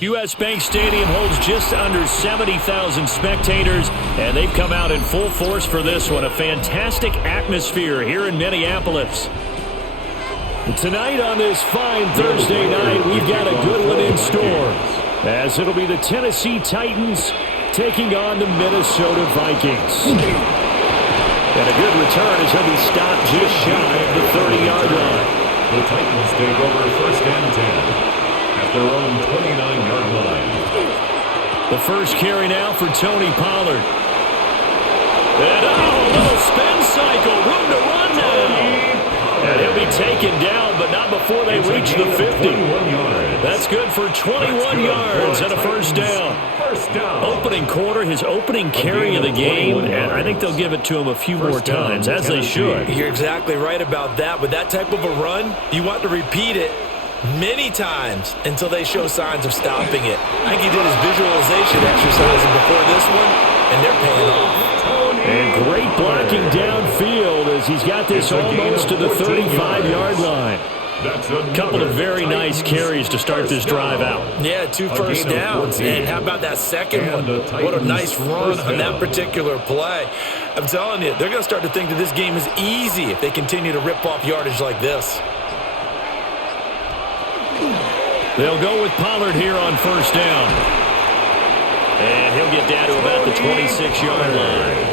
U.S. Bank Stadium holds just under 70,000 spectators, and they've come out in full force for this one. A fantastic atmosphere here in Minneapolis. Tonight on this fine Thursday night, we've got a good one in store, as it'll be the Tennessee Titans taking on the Minnesota Vikings. And a good return as he'll be stopped just shy of the 30-yard line. The Titans take over first and 10 at their own 29-yard line. The first carry now for Tony Pollard. And a little spin cycle, room to run now. And he'll be taken down, but not before they reach the 50. That's good for 21 yards and a first down. Opening quarter, his opening carry of the game, and I think they'll give it to him a few more times, as they should. You're exactly right about that. With that type of a run, you want to repeat it many times until they show signs of stopping it. I think he did his visualization exercises before this one, and they're paying off. And great blocking downfield as he's got this almost to the 35-yard line. A couple of very nice carries to start this drive out. Yeah, 2 first downs. And how about that second one? What a nice run on that particular play. I'm telling you, they're going to start to think that this game is easy if they continue to rip off yardage like this. They'll go with Pollard here on first down. And he'll get down to about the 26-yard line.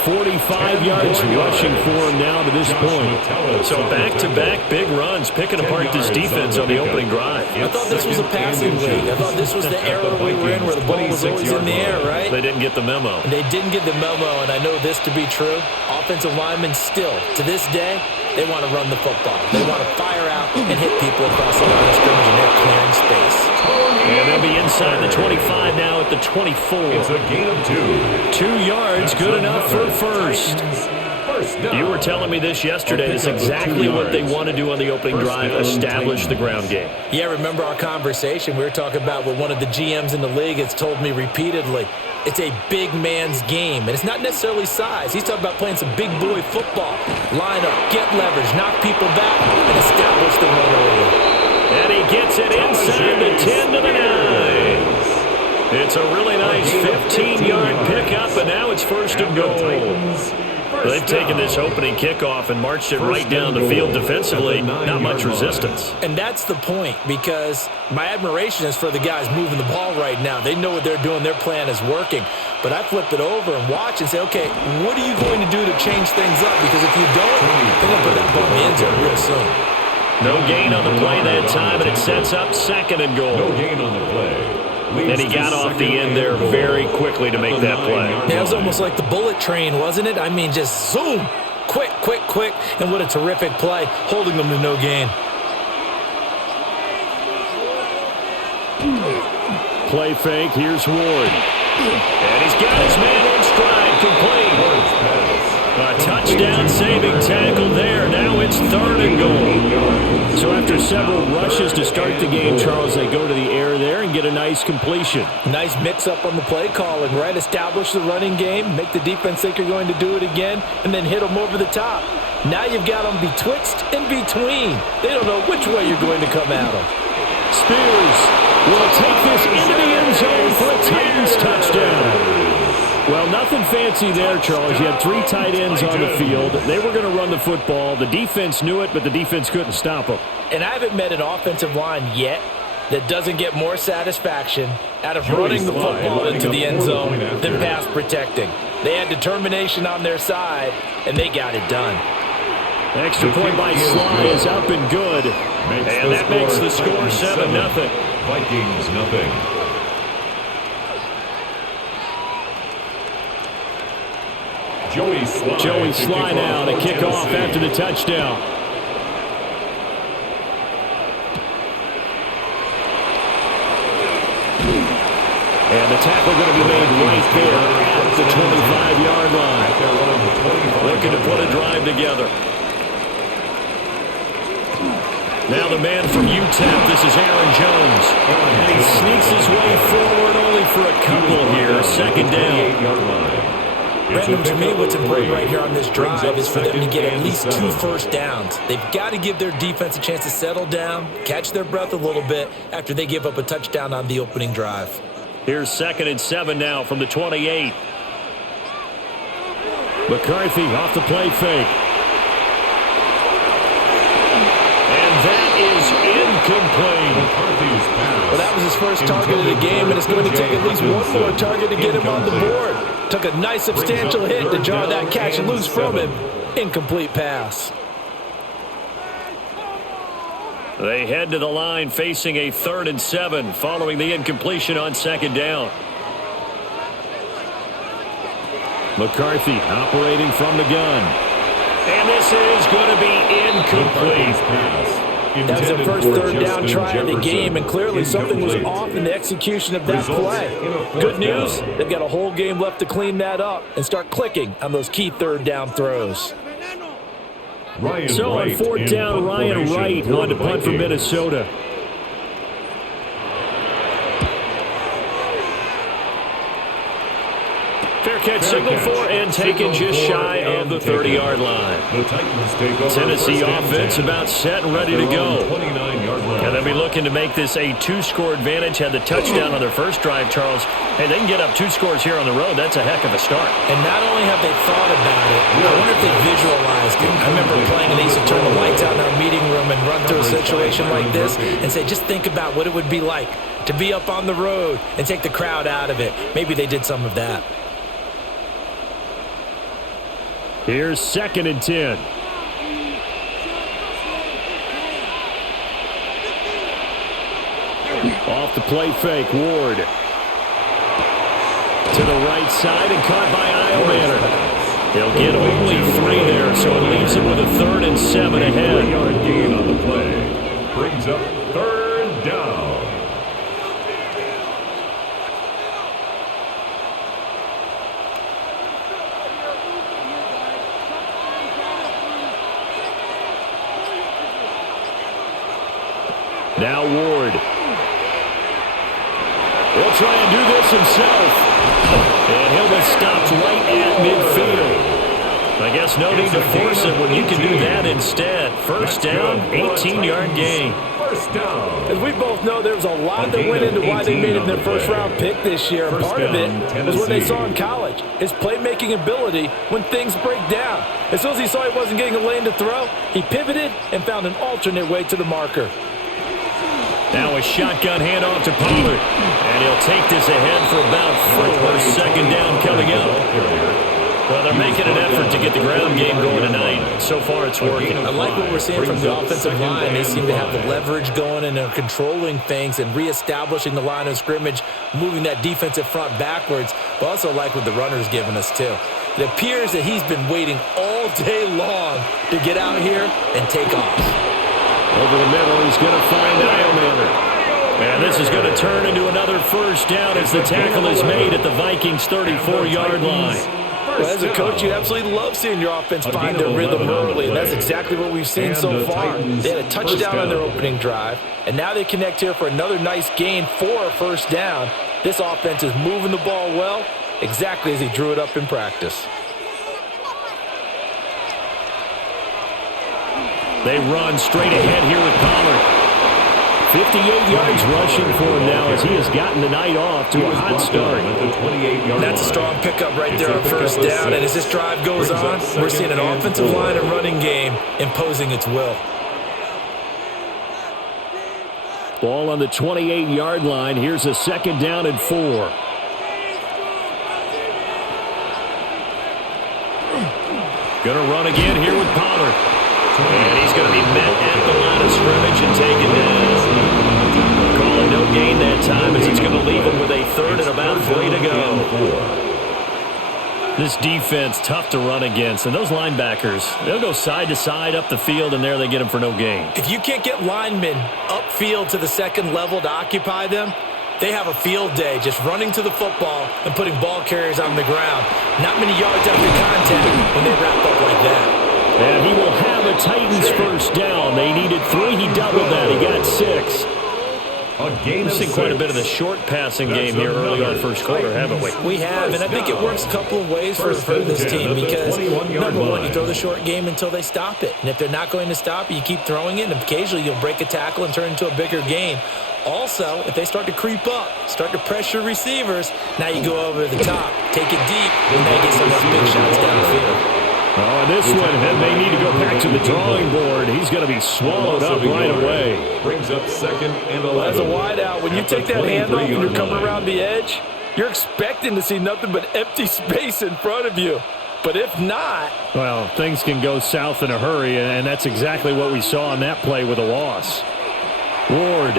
45 yards rushing for him now to this point. So back-to-back big runs, picking apart this defense on the opening drive. I thought this was a passing league. I thought this was the era we were in where the ball was always in the air, right? They didn't get the memo. They didn't get the memo, and I know this to be true. Offensive linemen still, to this day, they want to run the football. They want to fire out and hit people across the line of scrimmage, and they're clearing space. And they'll be inside the 25 now at the 24. It's a gain of 2. 2 yards, good enough for first. You were telling me this yesterday. That's exactly what they want to do on the opening drive, establish the ground game. Yeah, remember our conversation? We were talking about what one of the GMs in the league has told me repeatedly. It's a big man's game, and it's not necessarily size. He's talking about playing some big boy football. Line up, get leverage, knock people back, and establish the run early. And he gets it inside the 10 to the 9. It's a really nice 15-yard pickup, and now it's first and goal. They've taken this opening kickoff and marched it right down the field defensively. Not much resistance. And that's the point, because my admiration is for the guys moving the ball right now. They know what they're doing. Their plan is working. But I flip it over and watch and say, okay, what are you going to do to change things up? Because if you don't, they're going to put that ball in the end zone real soon. No gain on the play that time, and it sets up second and goal. No gain on the play. And he got off the end there very quickly to make that play. Yeah, it was almost like the bullet train, wasn't it? I mean, just zoom, quick, quick, quick, and what a terrific play, holding them to no gain. Play fake, here's Ward. And he's got his man in stride, complete. A touchdown-saving tackle there. Now it's third and goal. So after several rushes to start the game, Charles, they go to the air there and get a nice completion. Nice mix-up on the play calling, right? Establish the running game, make the defense think you're going to do it again, and then hit them over the top. Now you've got them betwixt and between. They don't know which way you're going to come at them. Spears will take this into the end zone for a Titans touchdown. Well, nothing fancy there, Charles. You had 3 tight ends on the field. They were going to run the football. The defense knew it, but the defense couldn't stop them. And I haven't met an offensive line yet that doesn't get more satisfaction out of running the football into the end zone than pass protecting. They had determination on their side, and they got it done. Extra point by Sly is up and good. And that makes the score 7-0. Vikings nothing. Joey Sly now to kick off after the touchdown. And the tackle going to be made right there at the 25-yard line. Looking to put a drive together. Now the man from UTEP, this is Aaron Jones. And he sneaks his way forward only for a couple here. Second down. Brandon, to me, what's important right here on this drive is for them to get at least 2 first downs. They've got to give their defense a chance to settle down, catch their breath a little bit after they give up a touchdown on the opening drive. Here's 2nd and 7 now from the 28. McCarthy off the play fake. And that is incomplete. Well, that was his first target of the game, and it's going to take at least one more target to get him on the board. Took a nice substantial hit to jar that catch loose from him. Incomplete pass. They head to the line facing a 3rd and 7 following the incompletion on 2nd down. McCarthy operating from the gun. And this is going to be incomplete. That was their first 3rd down try of the game, and clearly something was off in the execution of that play. Good news, they've got a whole game left to clean that up and start clicking on those key 3rd down throws. So on 4th down, Ryan Wright on to punt for Minnesota. Fair catch signaled for and taken just shy of the 30-yard line. Tennessee offense about set and ready to go. And they'll be looking to make this a 2-score advantage. Had the touchdown on their first drive, Charles. Hey, they can get up 2 scores here on the road. That's a heck of a start. And not only have they thought about it, I wonder if they visualized it. I remember playing, and they used to turn the lights out in our meeting room and run through a situation like this and say, just think about what it would be like to be up on the road and take the crowd out of it. Maybe they did some of that. Here's 2nd and 10. Off the play fake, Ward. To the right side and caught by Eilmanner. He'll get only 3 there, so it leaves him with a 3rd and 7 ahead. 4-yard gain on the play. Brings up 3rd down. Now Ward. He'll try and do this himself. And he'll be stopped right at midfield. I guess no need to force it when you can do that instead. First down, 18-yard gain. First down. As we both know, there's a lot that went into why they made it their first-round pick this year. Part of it was what they saw in college, his playmaking ability when things break down. As soon as he saw he wasn't getting a lane to throw, he pivoted and found an alternate way to the marker. Now a shotgun handoff to Pollard. And he'll take this ahead for about 4. 2nd down coming up. Well, they're making an effort to get the ground game going tonight. So far, it's working. I like what we're seeing from the offensive line. They seem to have the leverage going and are controlling things and reestablishing the line of scrimmage, moving that defensive front backwards. But also like what the runner's giving us, too. It appears that he's been waiting all day long to get out here and take off. Over the middle, he's going to find Eilmanner. And this is going to turn into another first down as the tackle is made at the Vikings' 34-yard line. Well, as a coach, you absolutely love seeing your offense find their rhythm early, and that's exactly what we've seen so far. They had a touchdown on their opening drive, and now they connect here for another nice gain for a first down. This offense is moving the ball well, exactly as he drew it up in practice. They run straight ahead here with Pollard. 58 yards rushing for him now as he has gotten the night off to a hot start. That's a strong pickup right there on first down, and as this drive goes on, we're seeing an offensive line and running game imposing its will. Ball on the 28-yard line. Here's a 2nd down and 4. Gonna run again here with Pollard. And he's going to be met at the line of scrimmage and taken down. Calling no gain that time as it's going to leave him with a 3rd and about 3 to go. This defense, tough to run against. And those linebackers, they'll go side to side up the field, and there they get them for no gain. If you can't get linemen upfield to the second level to occupy them, they have a field day just running to the football and putting ball carriers on the ground. Not many yards after contact when they wrap up like that. And he will have a Titans first down. They needed 3. He doubled that. He got 6. We've seen quite a bit of the short passing game here early on first quarter, haven't we? We have, and I think it works a couple of ways for this team because, number one, you throw the short game until they stop it. And if they're not going to stop it, you keep throwing it, and occasionally you'll break a tackle and turn it into a bigger gain. Also, if they start to creep up, start to pressure receivers, now you go over the top, take it deep, and now you get some of those big shots downfield. Oh, and this one, and they need to go back to the drawing board. He's going to be swallowed up right away. Brings up 2nd and 11. As a wideout, when you take that handoff and you're coming around the edge, you're expecting to see nothing but empty space in front of you. But if not... Well, things can go south in a hurry, and that's exactly what we saw on that play with a loss. Ward.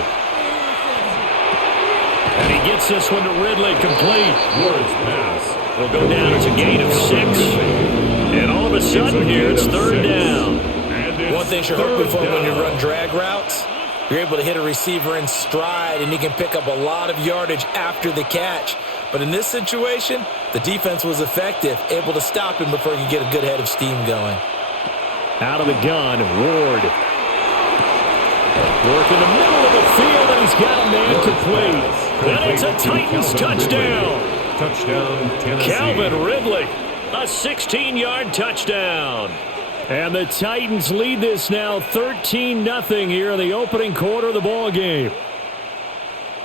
And he gets this one to Ridley, complete. Ward's pass. It'll go down as a gain of 6. And all of a sudden here, it's 3rd down. One thing you're hoping for when you run drag routes, you're able to hit a receiver in stride, and you can pick up a lot of yardage after the catch. But in this situation, the defense was effective, able to stop him before he could get a good head of steam going. Out of the gun, Ward. Work in the middle of the field, and he's got a man complete. And it's a Titans touchdown. Touchdown, Tennessee. Calvin Ridley. A 16-yard touchdown. And the Titans lead this now 13-0 here in the opening quarter of the ball game.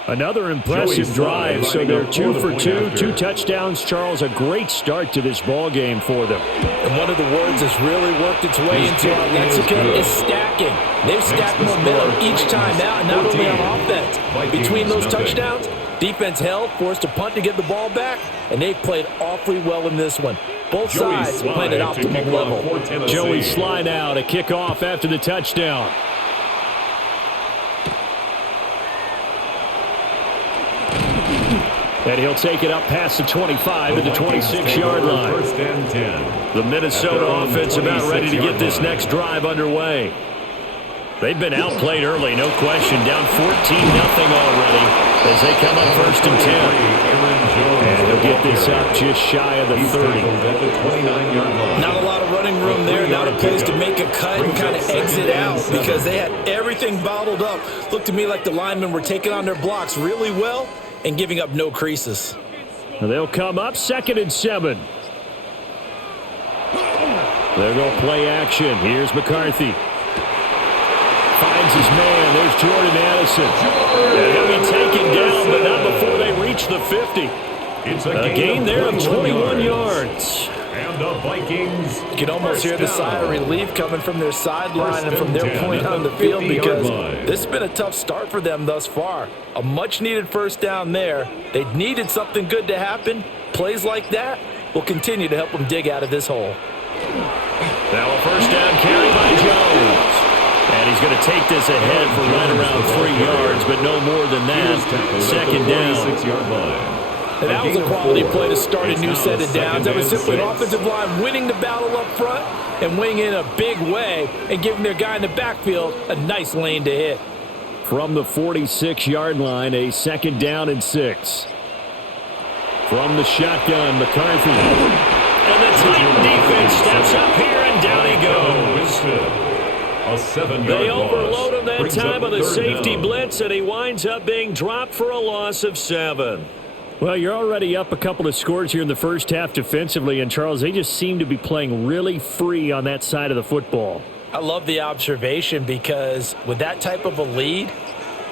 Another impressive drive, so they're 2 for 2 touchdowns. Charles, a great start to this ball game for them. And one of the words that's really worked its way into our lexicon is stacking. They've stacked momentum each time out, and not only on offense. Between those touchdowns, defense held, forced to punt to get the ball back, and they've played awfully well in this one. Both sides playing at optimal level. Joey Sly now to kick off after the touchdown. And he'll take it up past the 25 at the 26-yard line. 1st and 10. The Minnesota offense about ready to get this next drive underway. They've been outplayed early, no question. Down 14-0 already as they come up 1st and 10. And he'll get this up just shy of the 30. Not a lot of running room there, not a place to make a cut and kind of exit out because they had everything bottled up. Looked to me like the linemen were taking on their blocks really well and giving up no creases. They'll come up 2nd and 7. They'll go play action. Here's McCarthy. Finds his man. There's Jordan Addison. And he'll be taken down, but not before they reach the 50. It's a gain there of 21 yards. And the Vikings. You can almost hear the sigh of relief coming from their sideline and from their point on the field because this has been a tough start for them thus far. A much-needed 1st down there. They needed something good to happen. Plays like that will continue to help them dig out of this hole. Now a 1st down carry by Jones. And he's going to take this ahead for right around 3 yards, but no more than that. 2nd down. And that was a quality play to start a new set of downs. That was simply an offensive line winning the battle up front and winning in a big way and giving their guy in the backfield a nice lane to hit. From the 46-yard line, a 2nd down and 6. From the shotgun, McCarthy. And the Titan defense steps up here, and down he goes. They overload him that time on the safety blitz, and he winds up being dropped for a loss of 7. Well, you're already up a couple of scores here in the first half defensively, and Charles, they just seem to be playing really free on that side of the football. I love the observation because with that type of a lead,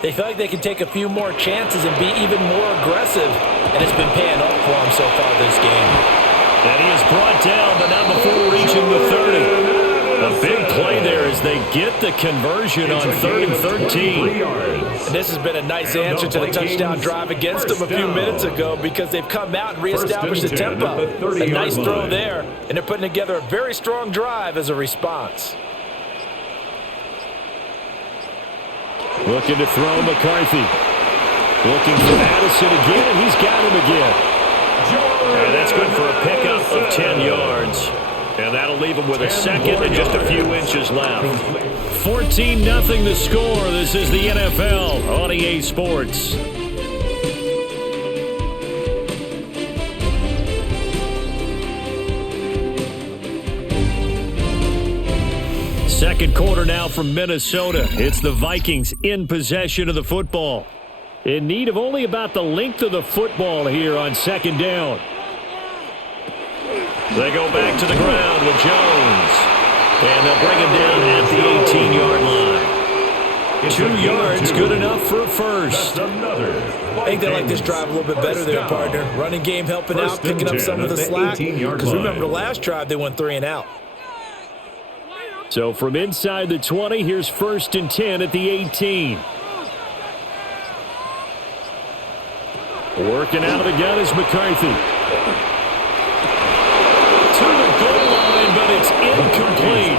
they feel like they can take a few more chances and be even more aggressive, and it's been paying off for them so far this game. And he is brought down, but not before reaching the 30. A big play there as they get the conversion on 3rd and 13. And this has been a nice answer to the touchdown drive against them a few minutes ago because they've come out and reestablished the tempo. A nice throw there, and they're putting together a very strong drive as a response. Looking to throw McCarthy. Looking for Addison again, and he's got him again. And that's good for a pickup of 10 yards. And that'll leave him with a 2nd and just a few inches left. 14-0 the score. This is the NFL on EA Sports. Second quarter now from Minnesota. It's the Vikings in possession of the football. In need of only about the length of the football here on second down. They go back to the ground with Jones. And they'll bring him down at the 18-yard line. 2 yards, good enough for a first. I think they like this drive a little bit better there, partner. Running game helping out, picking up some of the slack. Because remember, the last drive, they went 3 and out. So from inside the 20, here's 1st and 10 at the 18. Working out of the gun is McCarthy. To the goal line, but it's incomplete.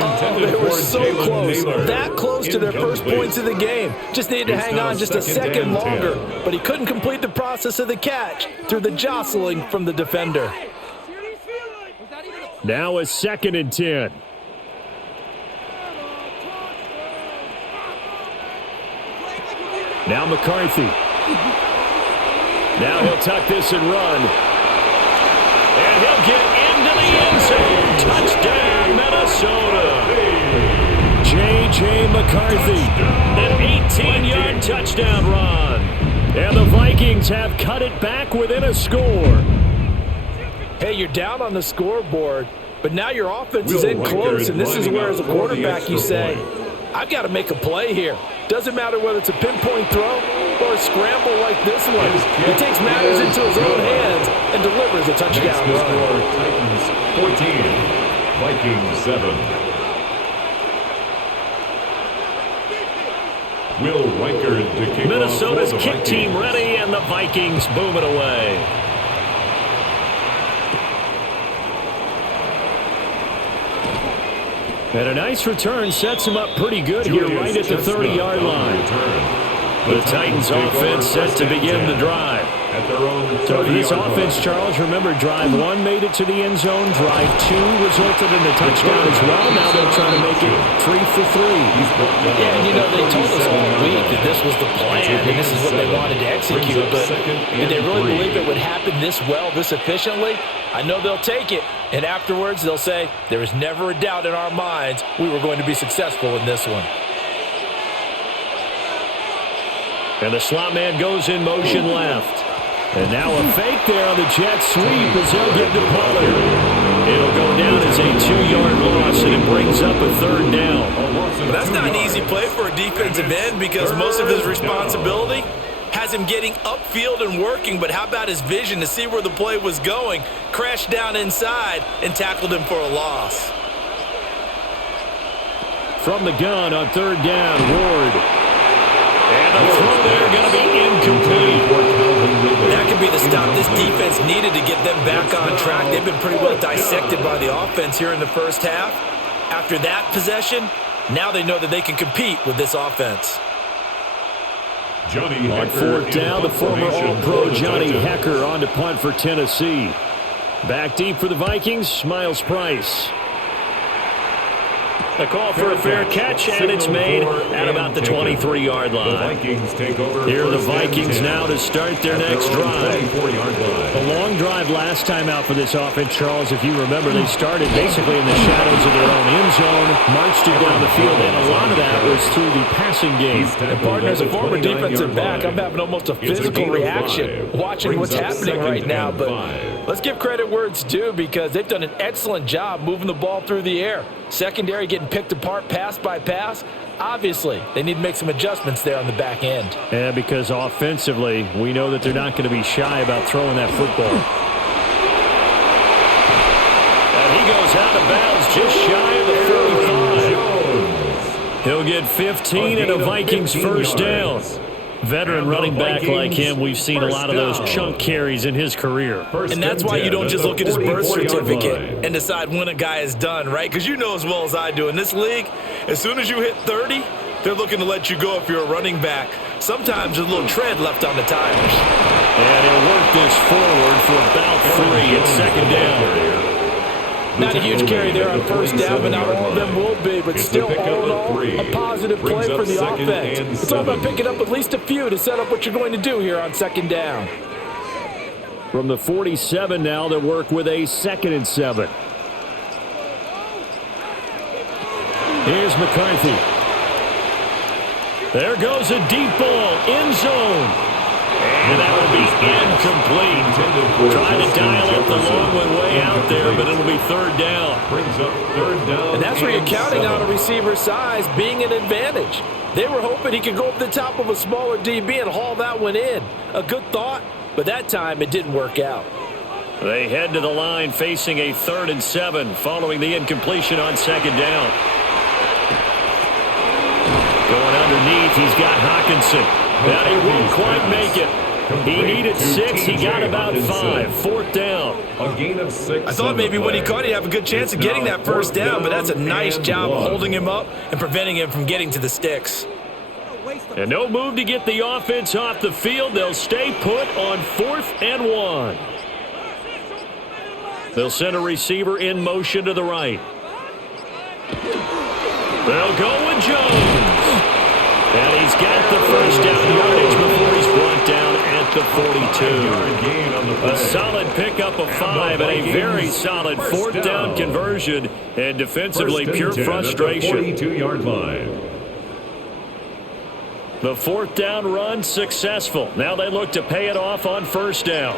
Oh, they were so close. That close to their first points of the game. Just needed to hang on just a second longer. But he couldn't complete the process of the catch through the jostling from the defender. Now a 2nd and 10. Now McCarthy. Now he'll tuck this and run. And he'll get into the end zone. Touchdown, Minnesota. J.J. McCarthy. An 18-yard touchdown run. And the Vikings have cut it back within a score. Hey, you're down on the scoreboard, but now your offense is in close, and this is where, as a quarterback, you say, I've got to make a play here. Doesn't matter whether it's a pinpoint throw or a scramble like this one. He takes matters into his own hands and delivers a touchdown run. Titans 14, Vikings 7. Will Reichard to kick off. Minnesota's kick team ready, and the Vikings boom it away. And a nice return sets him up pretty good here right at the 30-yard line. The Titans offense set to begin the drive. So for this offense, Charles, remember drive 1 made it to the end zone. Drive 2 resulted in a touchdown as well. Now they're trying to make it 3 for 3. Yeah, and you know, they told us all week that this was the plan and this is what they wanted to execute. But did they really believe it would happen this well, this efficiently? I know they'll take it. And afterwards, they'll say, there was never a doubt in our minds we were going to be successful in this one. And the slot man goes in motion left. And now a fake there on the jet sweep as he'll get to Pollard. It'll go down as a 2-yard loss, and it brings up a 3rd down. Well, that's not an easy play for a defensive end because most of his responsibility has him getting upfield and working, but how about his vision to see where the play was going, crashed down inside, and tackled him for a loss. From the gun on 3rd down, Ward. And the throw there going to be incomplete. That could be the stop this defense needed to get them back on track. They've been pretty well dissected by the offense here in the first half. After that possession, now they know that they can compete with this offense. On 4th down, the former All-Pro Johnny Hecker on to punt for Tennessee. Back deep for the Vikings, Miles Price. A call for a fair catch, and it's made at about the 23-yard line. Here are the Vikings now to start their next drive. A long drive last time out for this offense, Charles. If you remember, they started basically in the shadows of their own end zone, marched it down the field, and a lot of that was through the passing game. And partner, as a former defensive back, I'm having almost a physical reaction watching what's happening right now. But let's give credit where it's due because they've done an excellent job moving the ball through the air. Secondary getting picked apart pass by pass. Obviously, they need to make some adjustments there on the back end. Yeah, because offensively, we know that they're not going to be shy about throwing that football. And he goes out of bounds just shy of the 35. He'll get 15 and a Vikings first down. Veteran running back like him, we've seen a lot of those chunk carries in his career. And that's why you don't just look at his birth certificate and decide when a guy is done, right? Because you know as well as I do, in this league, as soon as you hit 30, they're looking to let you go if you're a running back. Sometimes there's a little tread left on the tires. And he'll work this forward for about 3 at 2nd down. Not a huge carry there on 1st down, but not all of them will be. But still, all in all, a positive play for the offense. It's all about picking up at least a few to set up what you're going to do here on 2nd down. From the 47 now, they'll work with a 2nd and 7. Here's McCarthy. There goes a deep ball. End incomplete. Trying to dial up the long one way out there, but it'll be third down. Brings up third down. And that's where you're counting on a receiver's size being an advantage. They were hoping he could go up the top of a smaller DB and haul that one in. A good thought, but that time it didn't work out. They head to the line facing a 3rd and 7 following the incompletion on second down. Going underneath, he's got Hawkinson. Now he won't quite make it. He needed 6. He got about 5. 4th down. A gain of 6. I thought maybe when he caught, he'd have a good chance of getting that first down, but that's a nice job of holding him up and preventing him from getting to the sticks. And no move to get the offense off the field. They'll stay put on 4th and 1. They'll send a receiver in motion to the right. They'll go with Jones. And he's got the first down yardage before he's brought down at the 42. A solid pickup of 5 and a very solid 4th down conversion. And defensively, pure frustration. 42-yard line. The 4th down run successful. Now they look to pay it off on first down.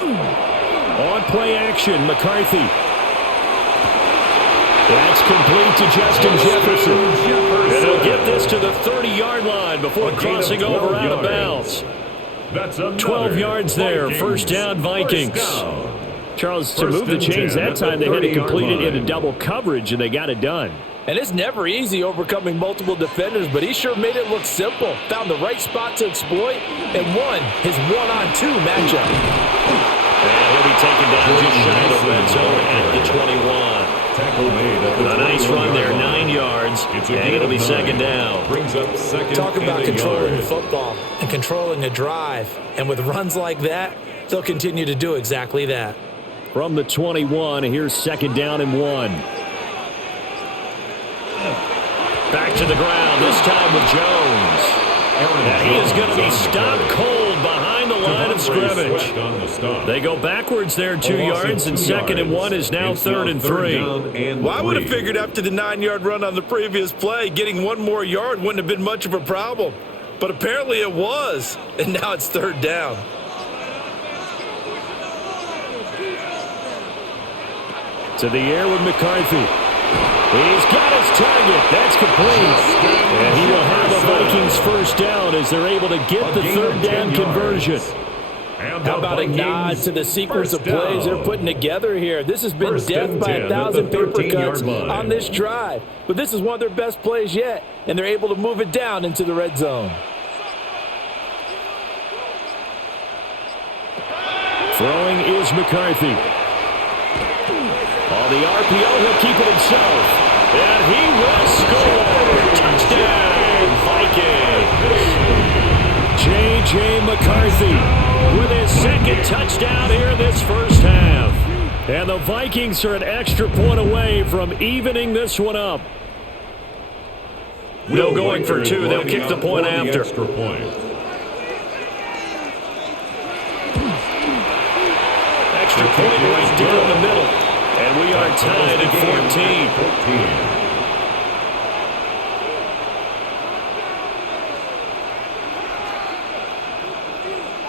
On play action, McCarthy. That's complete to Justin Jefferson. And he'll get this to the 30-yard line before crossing over out of bounds. 12 yards there, first down Vikings. Charles, to move the chains that time, they had to complete it into double coverage, and they got it done. And it's never easy overcoming multiple defenders, but he sure made it look simple. Found the right spot to exploit and won his 1-on-2 matchup. And he'll be taken down just shy of the red zone at the 21. A nice run there, 9 yards, and it'll be second down. Talk about controlling the football and controlling a drive. And with runs like that, they'll continue to do exactly that. From the 21, here's second down and 1. Back to the ground, this time with Jones. And he is going to be stopped cold behind the line of scrimmage. They go backwards there 2 yards, and second and 1 is now 3rd and 3. Well, I would have figured after the 9-yard run on the previous play, getting 1 more yard wouldn't have been much of a problem. But apparently it was, and now it's 3rd down. To the air with McCarthy. He's got his target. That's complete. And he will have the Vikings first down as they're able to get the 3rd down conversion. How about a nod to the sequence of plays they're putting together here? This has been death by 1,000 paper cuts on this drive. But this is one of their best plays yet, and they're able to move it down into the red zone. Throwing is McCarthy. On the RPO, he'll keep it himself. And he will score. Touchdown, Vikings. J.J. McCarthy with his second touchdown here in this first half. And the Vikings are an extra point away from evening this one up. No going for 2. They'll kick the point after. Extra point. Extra point right down the middle. And we are tied at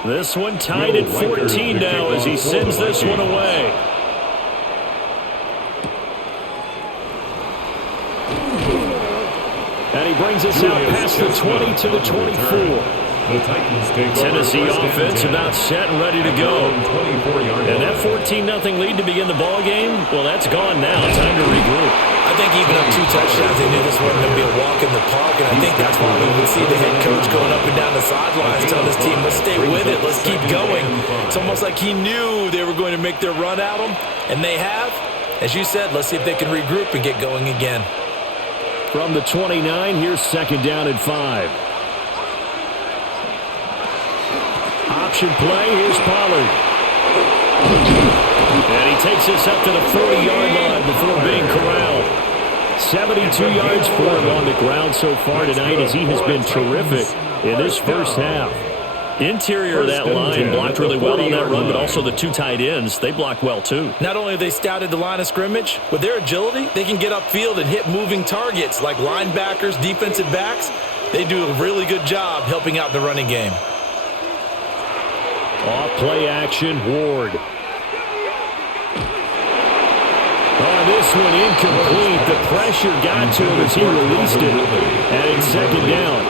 14. This one tied at 14 now as he sends this one away. And he brings us out past the 20 to the 24. Tennessee offense about set and ready to go. And that 14-0 lead to begin the ball game, well, that's gone now. Time to regroup. I think even up 2 touchdowns, they knew this wasn't going to be a walk in the park, and I think that's why we would see the head coach going up and down the sidelines telling his team, let's stay with it, let's keep going. It's almost like he knew they were going to make their run at him, and they have. As you said, let's see if they can regroup and get going again. From the 29, here's second down and 5. Option play, here's Pollard. And he takes this up to the 40-yard line before being corralled. 72 yards for him on the ground so far tonight as he has been terrific in this first half. Interior of that line blocked really well on that run, but also the 2 tight ends, they blocked well too. Not only have they scouted the line of scrimmage, with their agility, they can get upfield and hit moving targets like linebackers, defensive backs. They do a really good job helping out the running game. Off play action, Ward. Oh, this one incomplete. The pressure got to him as he released it. And it's second down.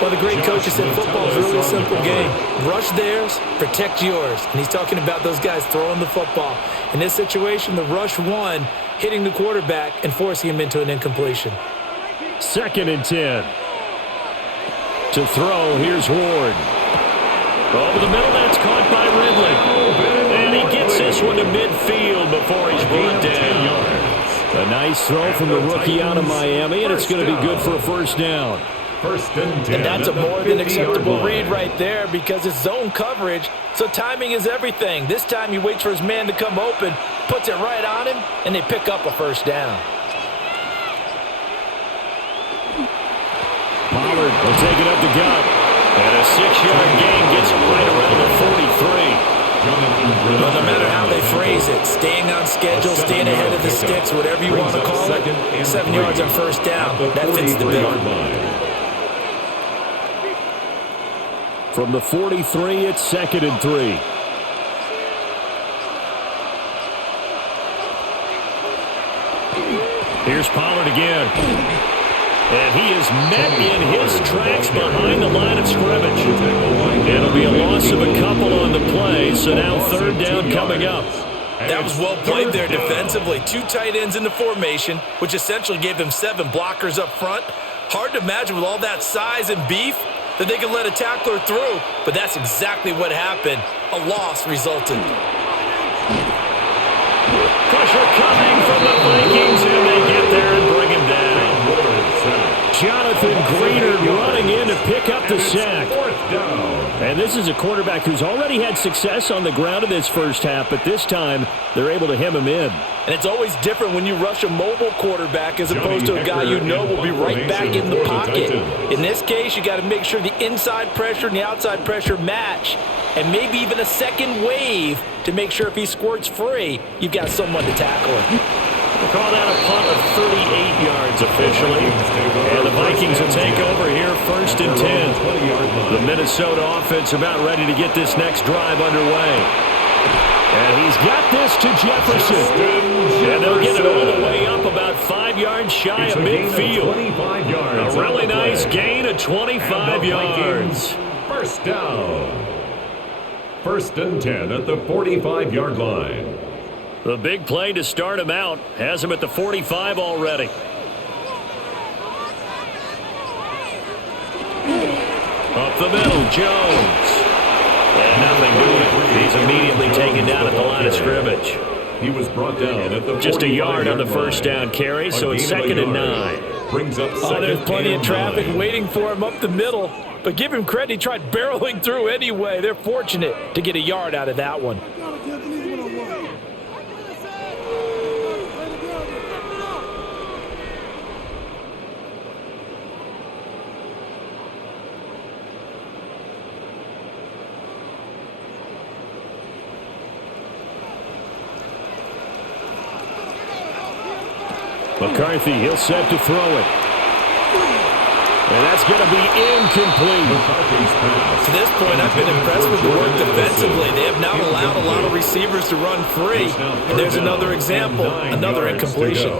Well, the great coach has said football is really a simple game. Rush theirs, protect yours. And he's talking about those guys throwing the football. In this situation, the rush won, hitting the quarterback and forcing him into an incompletion. 2nd and 10. To throw, here's Ward. Over the middle, that's caught by Ridley. And he gets this one to midfield before he's brought down. A nice throw from the rookie out of Miami, and it's going to be good for a first down. And that's a more than acceptable read right there because it's zone coverage, so timing is everything. This time he waits for his man to come open, puts it right on him, and they pick up a first down. Pollard will take it up the gut. And a 6-yard gain gets right around the 43. Well, no matter how they phrase it, staying on schedule, staying ahead of the sticks, whatever you want to call it, 7 yards on first down, that fits the bill. From the 43, it's 2nd and 3. Here's Pollard again. And he is met in his tracks behind the line of scrimmage. It'll be a loss of a couple on the play, so now 3rd down coming up. That was well played there defensively. 2 tight ends in the formation, which essentially gave them 7 blockers up front. Hard to imagine with all that size and beef that they could let a tackler through, but that's exactly what happened. A loss resulted. Pressure coming from the Vikings, and they get there and bring him down. Jonathan Greenard running in to pick up the sack. And this is a quarterback who's already had success on the ground in this first half, but this time they're able to hem him in. And it's always different when you rush a mobile quarterback as opposed to a guy you know will be right back in the pocket. In this case, you got to make sure the inside pressure and the outside pressure match, and maybe even a second wave to make sure if he squirts free, you've got someone to tackle him. We'll call that a punt of 38 yards officially. And the Vikings will take over here 1st and 10. The Minnesota offense about ready to get this next drive underway. And he's got this to Jefferson. And they'll get it all the way up about 5 yards shy of midfield. A really nice gain of 25 yards. First down. 1st and 10 at the 45-yard line. The big play to start him out has him at the 45 already. Up the middle, Jones. And nothing doing. He's immediately taken down at the line of scrimmage. He was brought down at the just a yard on the first down carry, so it's 2nd and 9. Brings up there's plenty of traffic waiting for him up the middle. But give him credit, he tried barreling through anyway. They're fortunate to get a yard out of that one. McCarthy, he'll set to throw it. And that's going to be incomplete. To this point, I've been impressed with the work defensively. They have not allowed a lot of receivers to run free. And there's another example, another incompletion.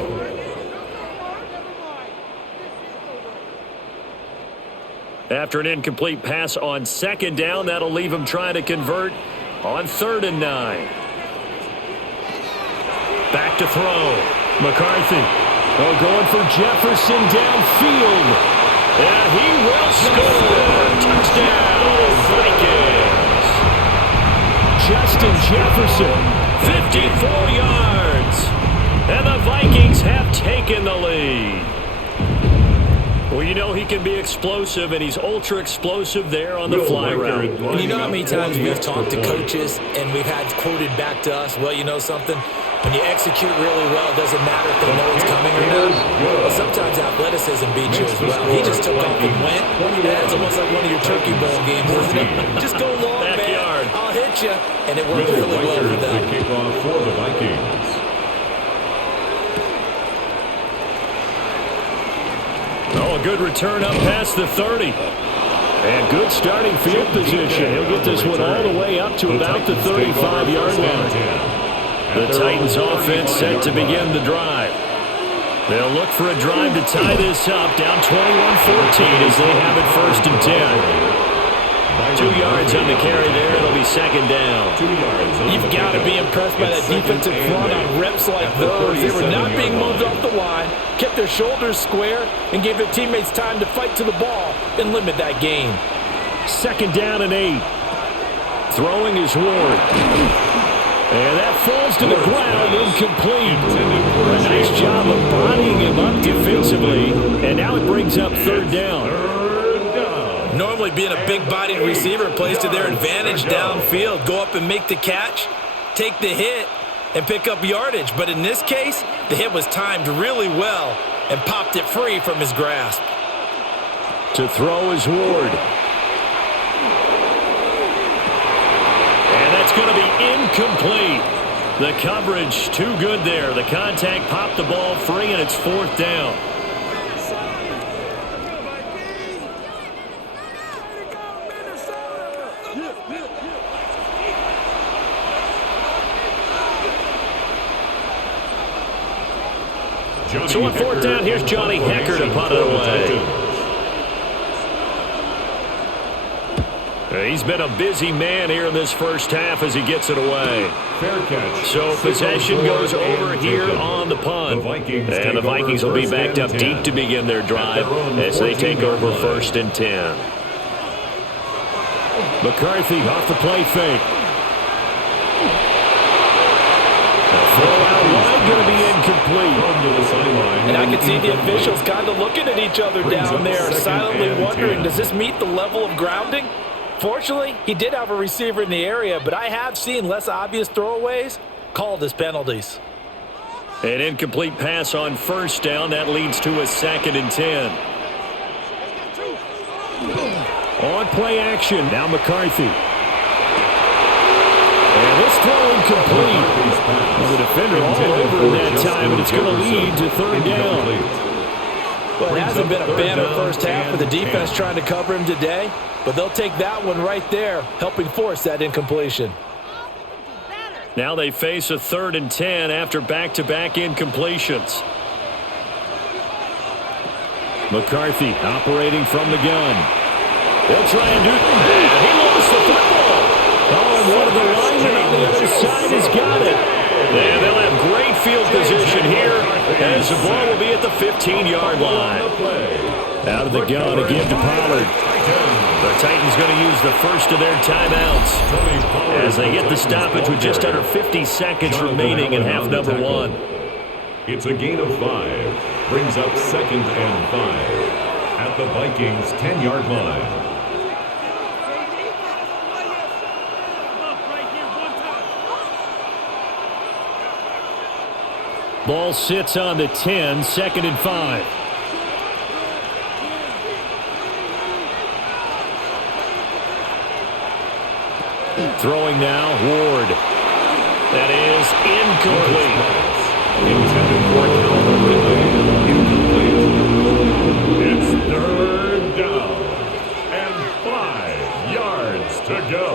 After an incomplete pass on 2nd down, that'll leave him trying to convert on 3rd and 9. Back to throw. McCarthy. Oh, going for Jefferson downfield. And he will score. Touchdown, Vikings. Justin Jefferson, 54 yards. And the Vikings have taken the lead. Well, you know he can be explosive, and he's ultra-explosive there on the fly route. And you know how many times we've talked to coaches and we've had quoted back to us, well, you know something? When you execute really well, it doesn't matter if they know it's coming or not. Well, sometimes athleticism beats you as well. He just took off and went. That's almost like one of your turkey bowl games, isn't it? Just go long, man. I'll hit you. And it worked really well for them. The kickoff for the Vikings. Oh, a good return up past the 30. And good starting field position. He'll get this one all the way up to about the 35-yard line. The Titans offense set to begin the drive. They'll look for a drive to tie this up, down 21-14 as they have it first and 10. 2 yards on the carry there. It'll be second down. You've got to be impressed by that defensive front on reps like those. They were not being moved off the line, kept their shoulders square, and gave their teammates time to fight to the ball and limit that gain. Second down and 8. Throwing is Ward. And that falls to the ground, incomplete. A nice job of bodying him up defensively. And now it brings up third down. Normally being a big-bodied receiver plays to their advantage downfield. Go up and make the catch, take the hit, and pick up yardage. But in this case, the hit was timed really well and popped it free from his grasp. To throw is Ward. And that's going to be incomplete. The coverage too good there. The contact popped the ball free, and it's fourth down. So on fourth down, here's Johnny Hecker to punt it away. He's been a busy man here in this first half as he gets it away. So possession goes over here on the punt. And the Vikings will be backed up deep to begin their drive as they take over first and 10. McCarthy off the play fake. Throw out wide, going to be incomplete. And I can see the officials kind of looking at each other down there, silently wondering, does this meet the level of grounding? Fortunately, he did have a receiver in the area, but I have seen less obvious throwaways called as penalties. An incomplete pass on first down. That leads to a second and 10. On play action, now McCarthy. And this throw incomplete. The defender all over that time, and it's going to lead to third down. Well, it hasn't been a banner first half for the defense trying to cover him today, but they'll take that one right there, helping force that incompletion. Now they face a third and 10 after back-to-back incompletions. McCarthy operating from the gun. They'll try and do it. He lost the football. Oh, and one of the linemen on the other side has got it. And they'll have great field position here as the ball will be at the 15-yard line. Out of the gun again to Pollard. The Titans going to use the first of their timeouts as they get the stoppage with just under 50 seconds remaining in half number 1. It's a gain of 5. Brings up second and 5 at the Vikings' 10-yard line. Ball sits on the 10, second and 5. Throwing now, Ward. That is incomplete. Intended for Calvin Ridley. Incomplete. It's third down and 5 yards to go.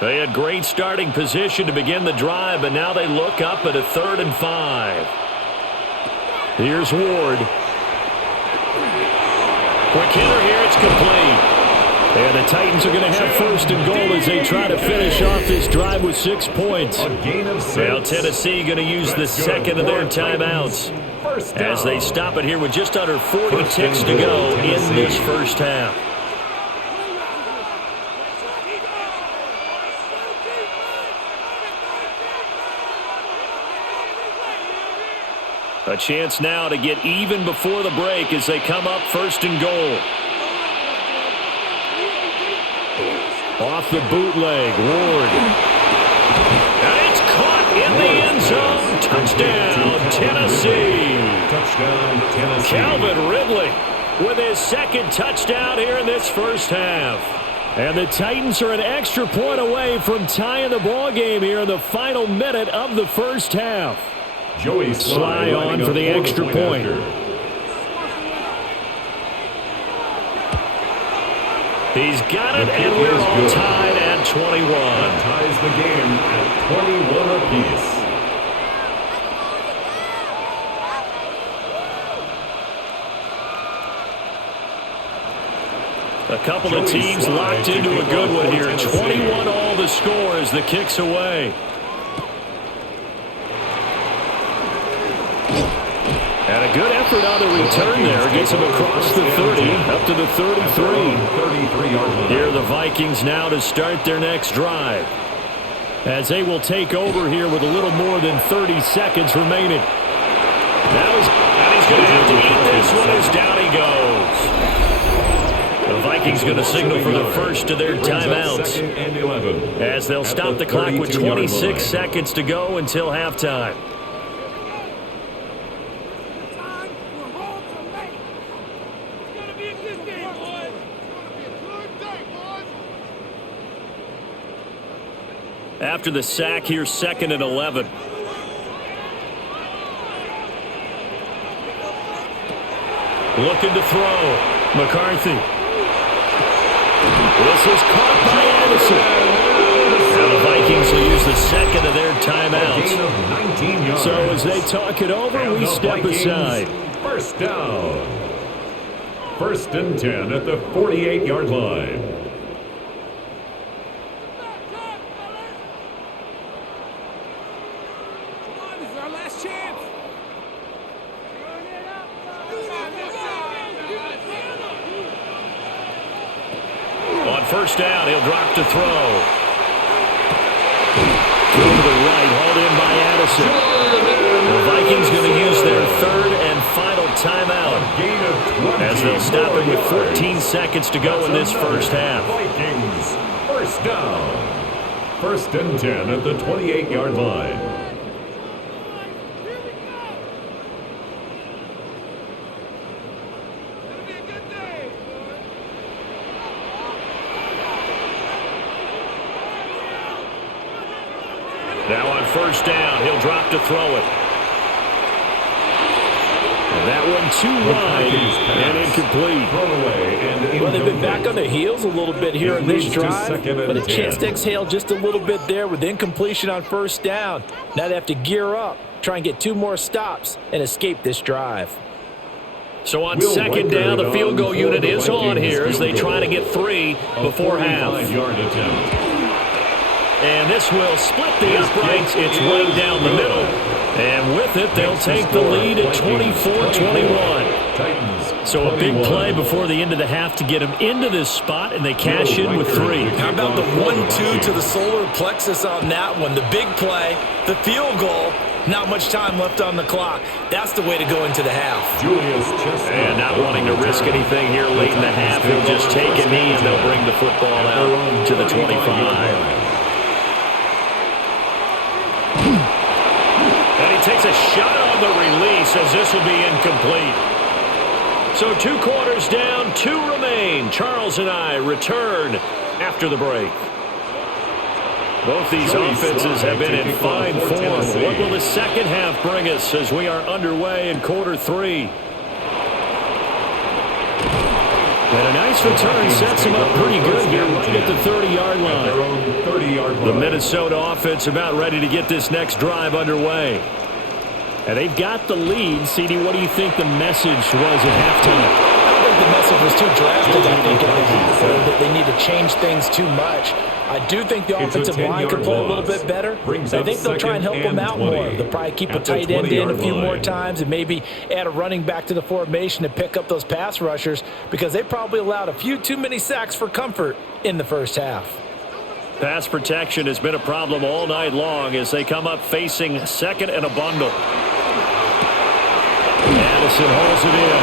They had great starting position to begin the drive, but now they look up at a third and 5. Here's Ward. Quick hitter here, it's complete. And the Titans are going to have first and goal as they try to finish off this drive with 6 points. A gain of 6. Now Tennessee going to use the second of their timeouts as they stop it here with just under 40 ticks to go in this first half. A chance now to get even before the break as they come up first and goal. Off the bootleg, Ward. And it's caught in the end zone. Touchdown, Tennessee. Touchdown, Tennessee. Calvin Ridley with his second touchdown here in this first half. And the Titans are an extra point away from tying the ball game here in the final minute of the first half. Joey Sly on for the extra point. He's got it, and we're all tied at 21. That ties the game at 21 apiece. A couple of teams locked into a good one here. 21 all the score as the kick's away. And a good effort on the return there. Gets him across the 30, up to the 33. Here are the Vikings now to start their next drive, as they will take over here with a little more than 30 seconds remaining. And he's going to have to eat this one as down he goes. The Vikings going to signal for the first of their timeouts, as they'll stop the clock with 26 seconds to go until halftime. After the sack, here's 2nd and 11. Looking to throw. McCarthy. This is caught by Addison. Now the Vikings will use the second of their timeouts. So as they talk it over, we step aside. First down. 1st and 10 at the 48-yard line. First down, he'll drop to throw. Throw to the right, hauled in by Addison. The Vikings going to use their 3rd and final timeout, as they'll stop it with 14 seconds to go in this first half. Vikings, first down. 1st and 10 at the 28-yard line. Now on first down, he'll drop to throw it. And that one too wide and incomplete. Well, they've been back on their heels a little bit here in this drive, but a chance to exhale just a little bit there with incompletion on first down. Now they have to gear up, try and get 2 more stops, and escape this drive. So on second down, the field goal unit is on here as they try to get 3 before half. And this will split the uprights. It's right down the middle. And with it, they'll take the lead at 24-21. So a big play before the end of the half to get them into this spot, and they cash in with 3. How about the 1-2 to the solar plexus on that one? The big play, the field goal, not much time left on the clock. That's the way to go into the half. And not wanting to risk anything here late in the half, they'll just take a knee and they'll bring the football out to the 25. And he takes a shot on the release as this will be incomplete. So 2 quarters down, 2 remain. Charles and I return after the break. Both these offenses have been in fine form. What will the second half bring us as we are underway in quarter 3? And a nice return sets them up pretty good here right at the 30-yard line. The Minnesota offense about ready to get this next drive underway. And they've got the lead. CD, what do you think the message was at halftime? I don't think the message was too drastic, I think, at the half, that they need to change things too much. I do think the offensive line could play a little bit better. I think they'll try and help them out more. They'll probably keep a tight end in a few more times and maybe add a running back to the formation to pick up those pass rushers, because they probably allowed a few too many sacks for comfort in the first half. Pass protection has been a problem all night long as they come up facing 2nd and a bundle. Addison holds it in.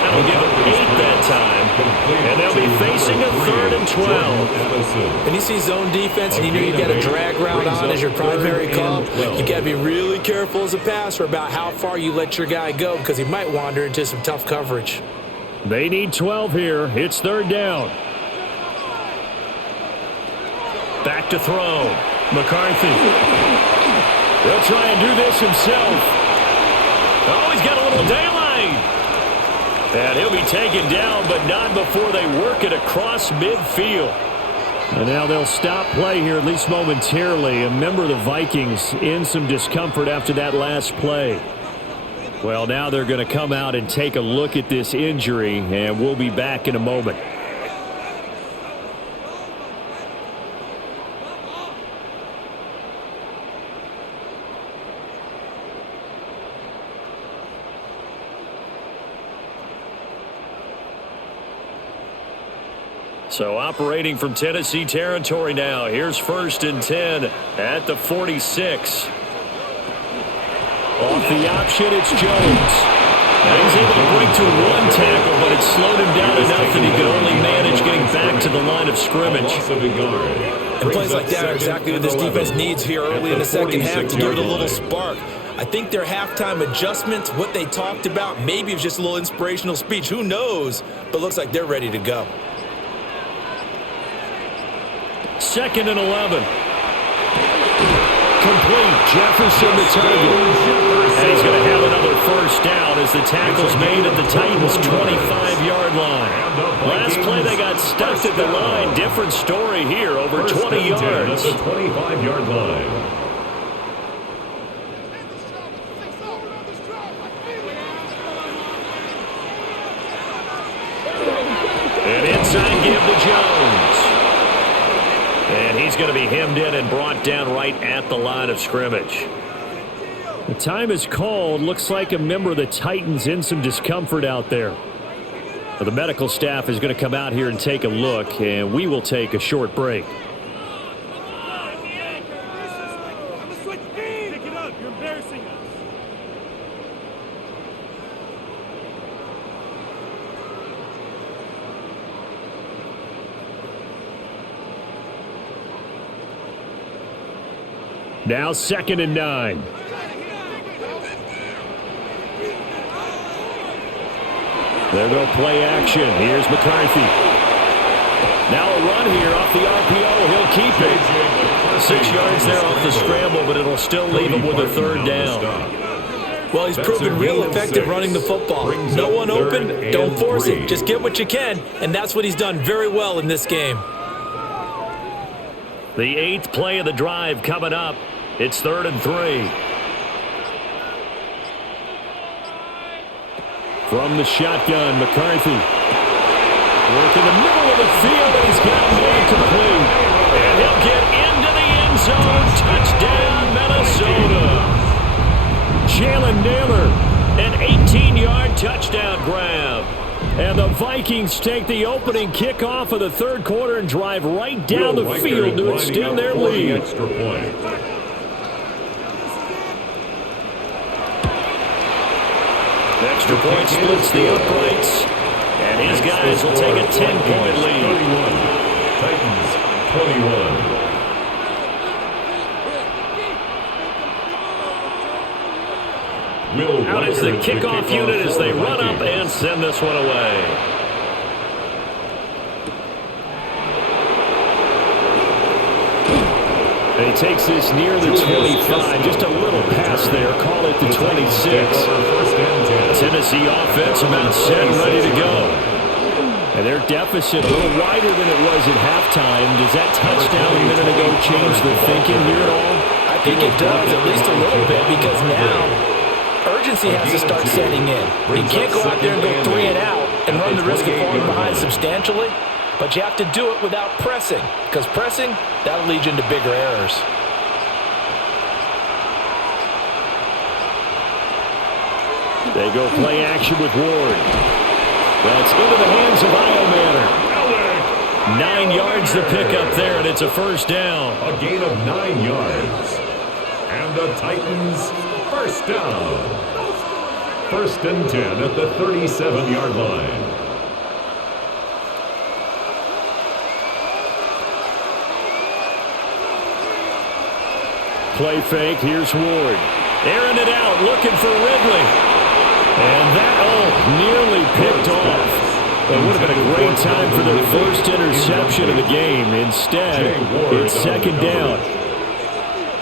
That'll give them 8 that time. And they'll be facing a 3rd and 12. And you see zone defense and you know you got a drag route on as your primary call. You got to be really careful as a passer about how far you let your guy go, because he might wander into some tough coverage. They need 12 here. It's 3rd down. Back to throw. McCarthy. He'll try and do this himself. Oh, he's got a little daylight. And he'll be taken down, but not before they work it across midfield. And now they'll stop play here, at least momentarily. A member of the Vikings in some discomfort after that last play. Well, now they're going to come out and take a look at this injury, and we'll be back in a moment. So operating from Tennessee territory now. Here's 1st and 10 at the 46. Off the option, it's Jones. Now he's able to break to one tackle, but it slowed him down enough that he could only manage getting back to the line of scrimmage. And plays like that are exactly what this defense needs here early in the second half to give it a little spark. I think their halftime adjustments, what they talked about, maybe it was just a little inspirational speech. Who knows? But looks like they're ready to go. 2nd and 11. Complete. Jefferson the target. And he's going to have another 1st down as the tackle's made at the Titans' 25-yard line. Last play they got stuck at the line. Different story here, over 20 yards. At the 25-yard line. And inside give to Jones. And he's going to be hemmed in and brought down right at the line of scrimmage. The time is called. Looks like a member of the Titans in some discomfort out there. Well, the medical staff is going to come out here and take a look, and we will take a short break. Now 2nd and 9. There go play action. Here's McCarthy. Now a run here off the RPO. He'll keep it. 6 yards there off the scramble, but it'll still leave him with a 3rd down. Well, he's proven real effective running the football. No one open, don't force it. Just get what you can, and that's what he's done very well in this game. The 8th play of the drive coming up. It's 3rd and 3. From the shotgun, McCarthy. Work in the middle of the field, and he's got him there complete. And he'll get into the end zone. Touchdown, Minnesota. Jalen Naylor, an 18-yard touchdown grab. And the Vikings take the opening kickoff of the 3rd quarter and drive right down the field to extend their lead. Extra point. Extra point splits the uprights, and his guys will take a 10-point lead. Titans 21. Out is the kickoff unit as they run up and send this one away. And he takes this near the 25. Just a little pass there. Call it the 26. Tennessee offense about set, ready to go. And their deficit a little wider than it was at halftime. Does that touchdown a minute ago change the thinking here at all? I think it does, at least a little bit, because now urgency has to start setting in. You can't go out there and go 3 and out and run the risk of falling behind substantially, but you have to do it without pressing, because pressing, that'll lead you into bigger errors. They go play action with Ward. That's into the hands of Iomanner. 9 yards to pick up there, and it's a 1st down. A gain of 9 yards. And the Titans, 1st down. 1st and 10 at the 37-yard line. Play fake, here's Ward. Airing it out, looking for Ridley. And that, nearly picked off. It would have been a great time for their first interception of the game. Instead, it's 2nd down.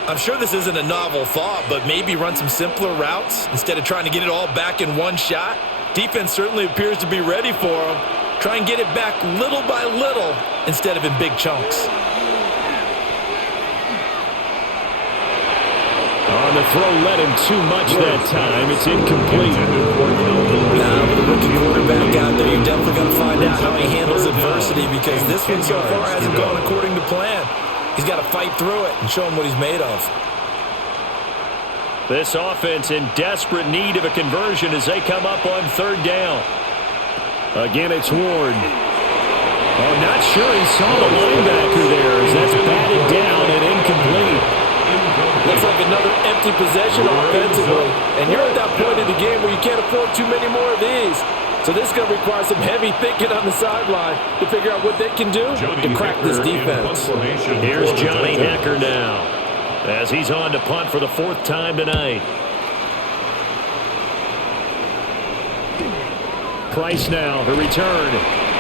I'm sure this isn't a novel thought, but maybe run some simpler routes instead of trying to get it all back in one shot. Defense certainly appears to be ready for him. Try and get it back little by little instead of in big chunks. On the throw, led him too much that time. It's incomplete. Now, with the rookie quarterback out there, you're definitely going to find out how he handles adversity, because this one so far hasn't gone according to plan. He's got to fight through it and show him what he's made of. This offense in desperate need of a conversion as they come up on third down. Again, it's Ward. Oh, not sure he saw the linebacker there as that's batted down and incomplete. Looks like another empty possession offensively. And you're at that point in the game where you can't afford too many more of these. So this is going to require some heavy thinking on the sideline to figure out what they can do to crack this defense. Here's Johnny Hecker now as he's on to punt for the fourth time tonight. Price now, the return.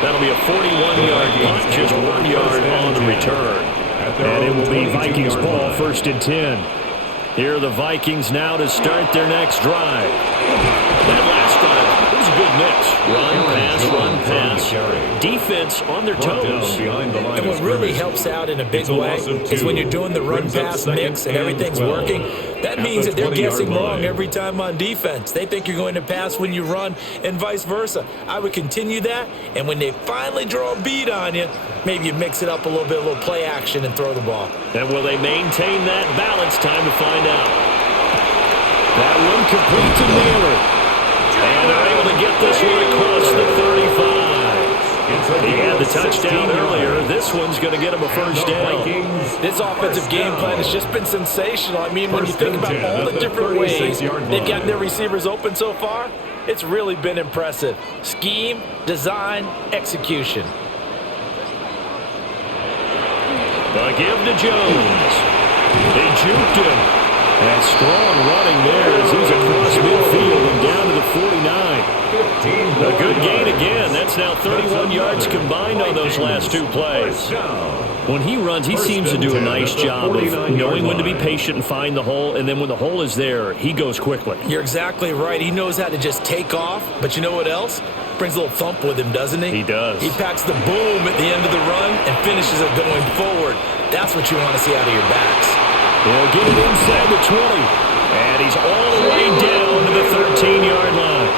That'll be a 41-yard punt, just 1 yard on the return. And it will be Vikings ball, 1st and 10. Here are the Vikings now to start their next drive. That last drive, it was a good mix. Run, pass. Defense on their toes. And what really helps out in a big way is when you're doing the run-pass mix and everything's working, that means that they're guessing wrong every time on defense. They think you're going to pass when you run and vice versa. I would continue that, and when they finally draw a beat on you, maybe you mix it up a little bit, a little play action, and throw the ball. And will they maintain that balance? Time to find out. That one complete to Naylor. And they're able to get this one across the 35. He had the touchdown earlier. This one's going to get him a first down. This offensive game plan has just been sensational. I mean, when you think about all the different ways they've gotten their receivers open so far, it's really been impressive. Scheme, design, execution. The give to Jones. They juked him. And strong running there as he's across midfield and down to the 49. A good gain again. That's now 31 yards combined on those last two plays. When he runs, he seems to do a nice job of knowing when to be patient and find the hole, and then when the hole is there, he goes quickly. You're exactly right. He knows how to just take off, but you know what else? Brings a little thump with him, doesn't he? He does. He packs the boom at the end of the run and finishes it going forward. That's what you want to see out of your backs. He'll get it inside the 20. And he's all the way down to the 13-yard line.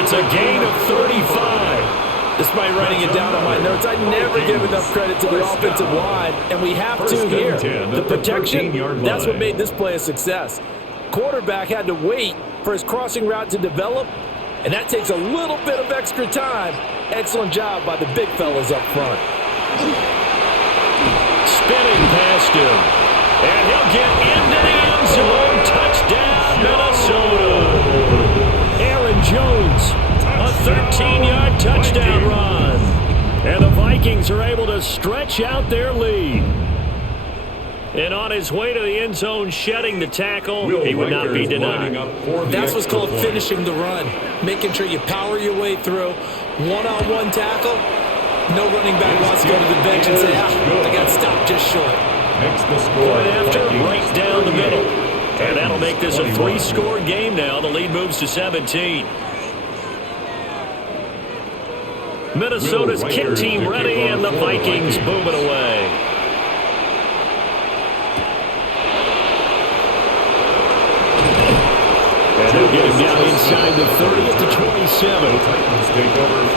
It's a gain of 35. Despite writing it down on my notes, I never give enough credit to the offensive line, and we have to here. The protection, that's what made this play a success. Quarterback had to wait for his crossing route to develop, and that takes a little bit of extra time. Excellent job by the big fellas up front. Spinning past him. And he'll get into the end zone. Touchdown, Minnesota. Aaron Jones, a 13-yard touchdown run. And the Vikings are able to stretch out their lead. And on his way to the end zone, shedding the tackle, he would not be denied. That's what's called finishing the run. Making sure you power your way through. One-on-one tackle. No running back wants to go to the bench and say, I got stopped just short. Point after, right down the middle. And that'll make this a 3-score game now. The lead moves to 17. Minnesota's kick team ready, and the Vikings boom it away. And they'll get him down inside the 30 at the 27.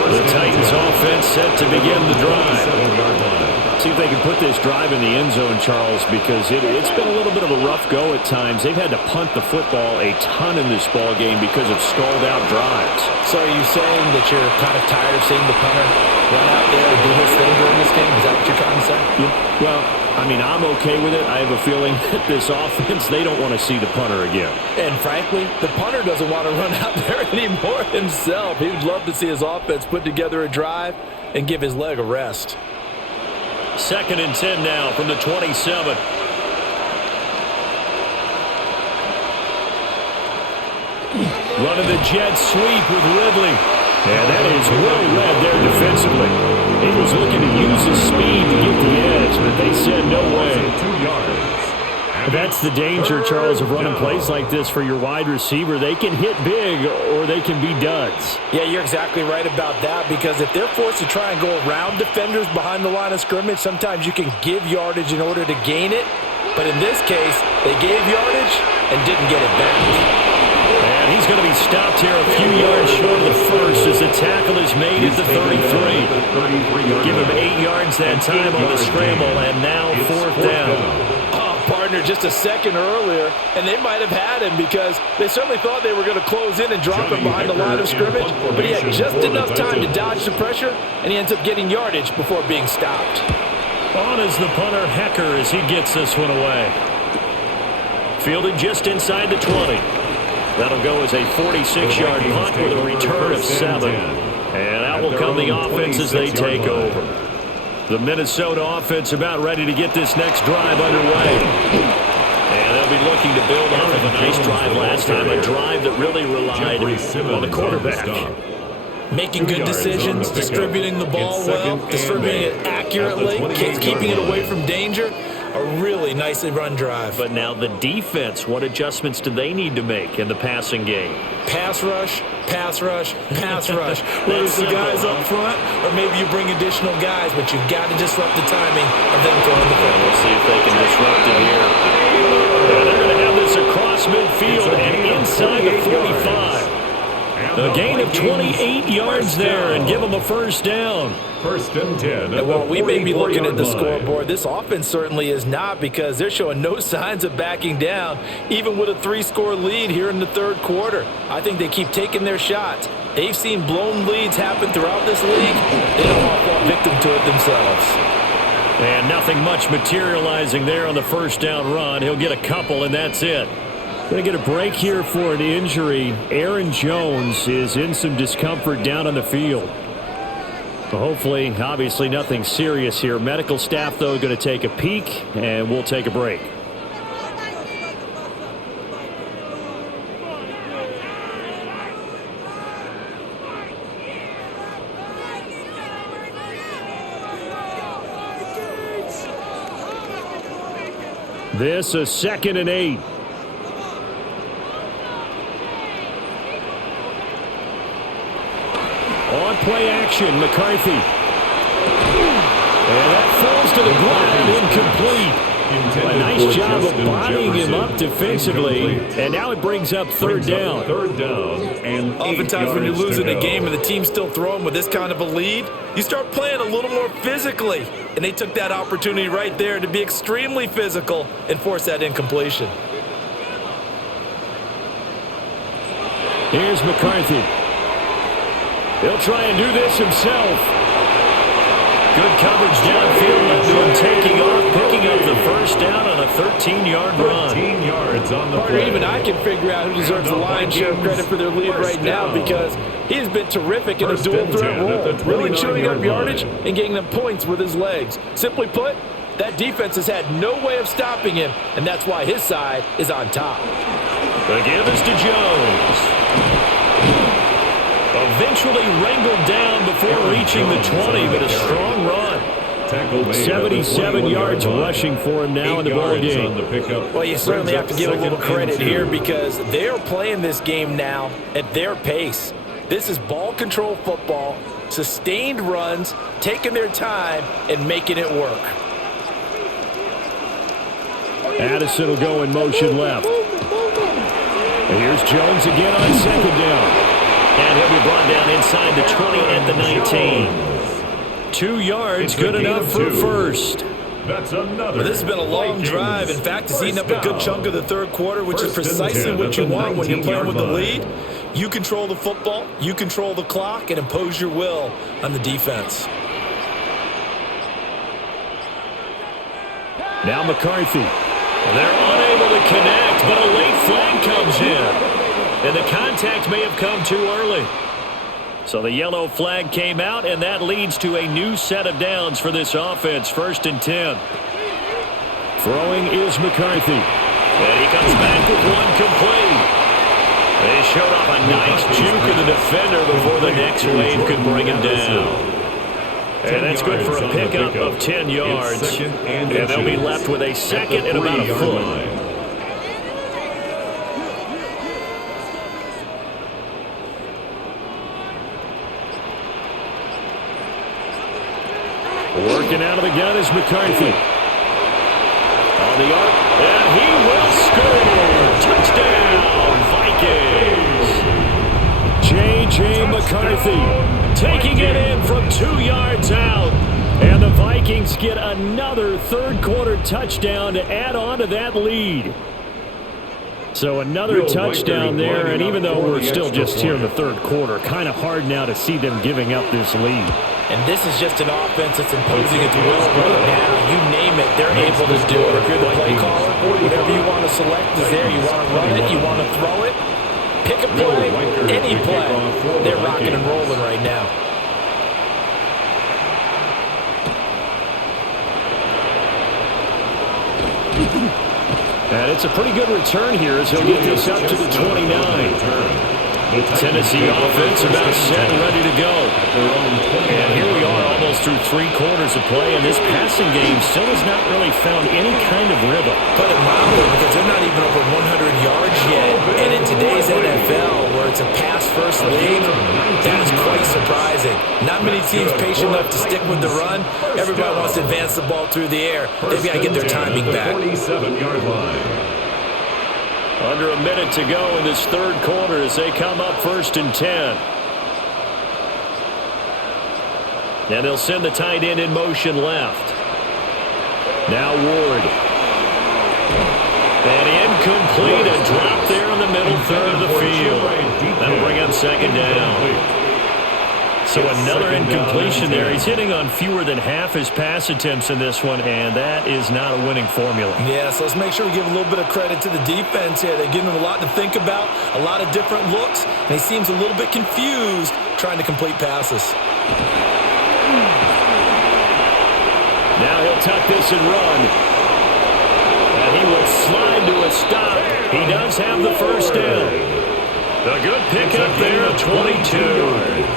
The Titans offense set to begin the drive. See if they can put this drive in the end zone, Charles, because it's been a little bit of a rough go at times. They've had to punt the football a ton in this ball game because of stalled-out drives. So are you saying that you're kind of tired of seeing the punter run out there and do his thing during this game? Is that what you're trying to say? Yeah. Well, I mean, I'm okay with it. I have a feeling that this offense, they don't want to see the punter again. And frankly, the punter doesn't want to run out there anymore himself. He would love to see his offense put together a drive and give his leg a rest. 2nd and 10 now from the 27. Running the jet sweep with Ridley. And that is well read there defensively. He was looking to use his speed to get the edge, but they said no way. 2 yards. That's the danger, Charles, of running plays like this for your wide receiver. They can hit big or they can be duds. Yeah, you're exactly right about that, because if they're forced to try and go around defenders behind the line of scrimmage, sometimes you can give yardage in order to gain it. But in this case, they gave yardage and didn't get it back. And he's going to be stopped here a few yards short of the first as the tackle is made at the 33. Give him 8 yards that time on the scramble, and now fourth down. Partner just a second earlier, and they might have had him because they certainly thought they were going to close in and drop him behind the line of scrimmage, but he had just enough time to dodge the pressure, and he ends up getting yardage before being stopped. On is the punter, Hecker, as he gets this one away. Fielded just inside the 20. That'll go as a 46-yard punt with a return of 7. And out will come the offense as they take over. The Minnesota offense about ready to get this next drive underway. And they'll be looking to build off of a nice drive last time, a drive that really relied on the quarterback. Making good decisions, distributing the ball well, distributing it accurately, keeping it away from danger. A really nicely run drive. But now the defense, what adjustments do they need to make in the passing game? Pass rush, pass rush, pass rush. Whether it's the guys up front or maybe you bring additional guys, but you've got to disrupt the timing of them throwing the football. We'll see if they can disrupt it here. And they're going to have this across midfield and inside the 45. A gain of 28 yards there and give them a first down. First and 10. And while we may be looking at the scoreboard, this offense certainly is not, because they're showing no signs of backing down, even with a 3-score lead here in the third quarter. I think they keep taking their shots. They've seen blown leads happen throughout this league. They don't want to fall victim to it themselves. And nothing much materializing there on the first down run. He'll get a couple, and that's it. Going to get a break here for an injury. Aaron Jones is in some discomfort down on the field. Hopefully, obviously nothing serious here. Medical staff, though, going to take a peek, and we'll take a break. This is 2nd and 8. On play action, McCarthy. And that falls to the ground, incomplete. A nice job of bodying him up defensively, and now it brings up third down. And oftentimes when you're losing a game and the team's still throwing with this kind of a lead, you start playing a little more physically. And they took that opportunity right there to be extremely physical and force that incompletion. Here's McCarthy. He'll try and do this himself. Good coverage downfield, led to him taking off, picking up the first down on a 13-yard run. 13 yards on the Partner, play. even I can figure out who deserves the lion's share of credit for their lead right now, because he has been terrific in a dual-threat role, really chewing up yardage and getting them points with his legs. Simply put, that defense has had no way of stopping him, and that's why his side is on top. The give is to Jones. Eventually wrangled down before reaching the 20, but a strong run. 77 yards rushing for him now in the ball game. Well, you certainly have to give a little credit here, because they're playing this game now at their pace. This is ball control football, sustained runs, taking their time, and making it work. Addison will go in motion left. And here's Jones again on second down. And he'll be brought down inside the 20 at the 19. 2 yards, good enough for first. That's another. Well, this has been a long drive. In fact, it's eaten up a good chunk of the third quarter, which is precisely what you want when you're playing with the lead. You control the football, you control the clock, and impose your will on the defense. Now McCarthy. They're unable to connect, but a late flag comes in. And the contact may have come too early. So the yellow flag came out, and that leads to a new set of downs for this offense. 1st and 10. Throwing is McCarthy. And he comes back with one complete. They showed off a nice juke of the defender before the next wave could bring him down. And that's good for a pickup of 10 yards. And they'll be left with a second and about a foot. Working out of the gun is McCarthy. On the arc, and he will score! Touchdown, Vikings! J.J. McCarthy taking it in from 2 yards out. And the Vikings get another third-quarter touchdown to add on to that lead. So another touchdown there, and even though we're still just here in the third quarter, kind of hard now to see them giving up this lead. And this is just an offense that's imposing its will right now. You name it, they're able to do it. If you're the play caller, whatever you want to select is there. You want to run it, you want to throw it, pick a play, any play. They're rocking and rolling right now. And it's a pretty good return here as he'll get this up to the 29. Tennessee offense about set and ready to go. And here we are almost through 3 quarters of play, and this passing game still has not really found any kind of rhythm. Put it mildly, because they're not even over 100 yards yet. And in today's NFL, where it's a pass-first league, that is quite surprising. Not many teams patient enough to stick with the run. Everybody wants to advance the ball through the air. They've got to get their timing back. 47-yard line. Under a minute to go in this third quarter as they come up 1st and 10. And they'll send the tight end in motion left. Now Ward. And incomplete, a drop there in the middle third of the field. That'll bring up 2nd down. So another incompletion there. He's hitting on fewer than half his pass attempts in this one, and that is not a winning formula. Yeah, so let's make sure we give a little bit of credit to the defense here. They're giving him a lot to think about, a lot of different looks, and he seems a little bit confused trying to complete passes. Now he'll tuck this and run. And he will slide to a stop. He does have the first down. A good pickup there of 22.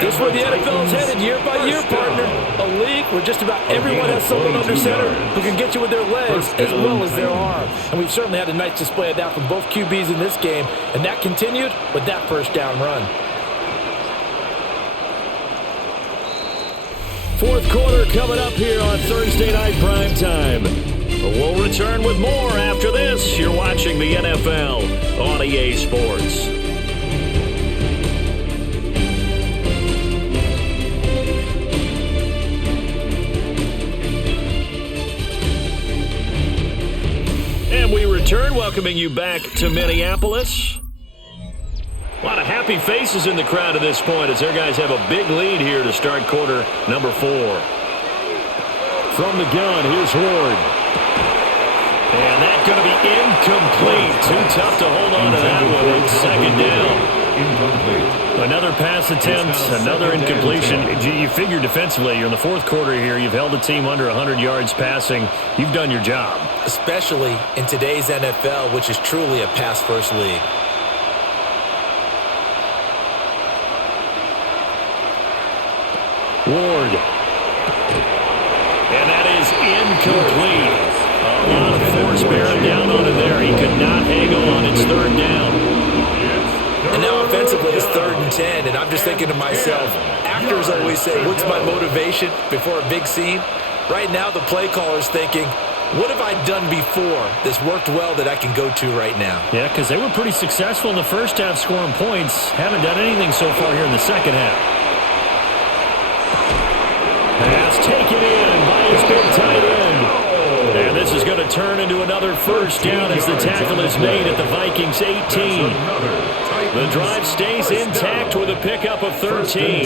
This is where the NFL is headed year by year, partner. A league where just about everyone has someone under center who can get you with their legs as well as their arm. And we've certainly had a nice display of that from both QBs in this game. And that continued with that first down run. Fourth quarter coming up here on Thursday Night Primetime. We'll return with more after this. You're watching the NFL on EA Sports. And we return, welcoming you back to Minneapolis. A lot of happy faces in the crowd at this point as their guys have a big lead here to start quarter number 4. From the gun, here's Ward. And that's going to be incomplete. Too tough to hold on to that one. It's 2nd down. Another pass attempt, another incompletion. You figure defensively, you're in the fourth quarter here. You've held the team under 100 yards passing. You've done your job. Especially in today's NFL, which is truly a pass-first league. Ward. And that is incomplete. A lot of force bearing down on it there. He could not hang on. It's 3rd down. And now offensively it's 3rd and 10, and I'm just thinking to myself, actors always say, what's my motivation before a big scene? Right now the play caller's thinking, what have I done before that's worked well that I can go to right now? Yeah, because they were pretty successful in the first half scoring points. Haven't done anything so far here in the second half. Pass taken in by his big tight end. And this is going to turn into another first down as the tackle is made at the Vikings 18. The drive stays intact with a pickup of 13.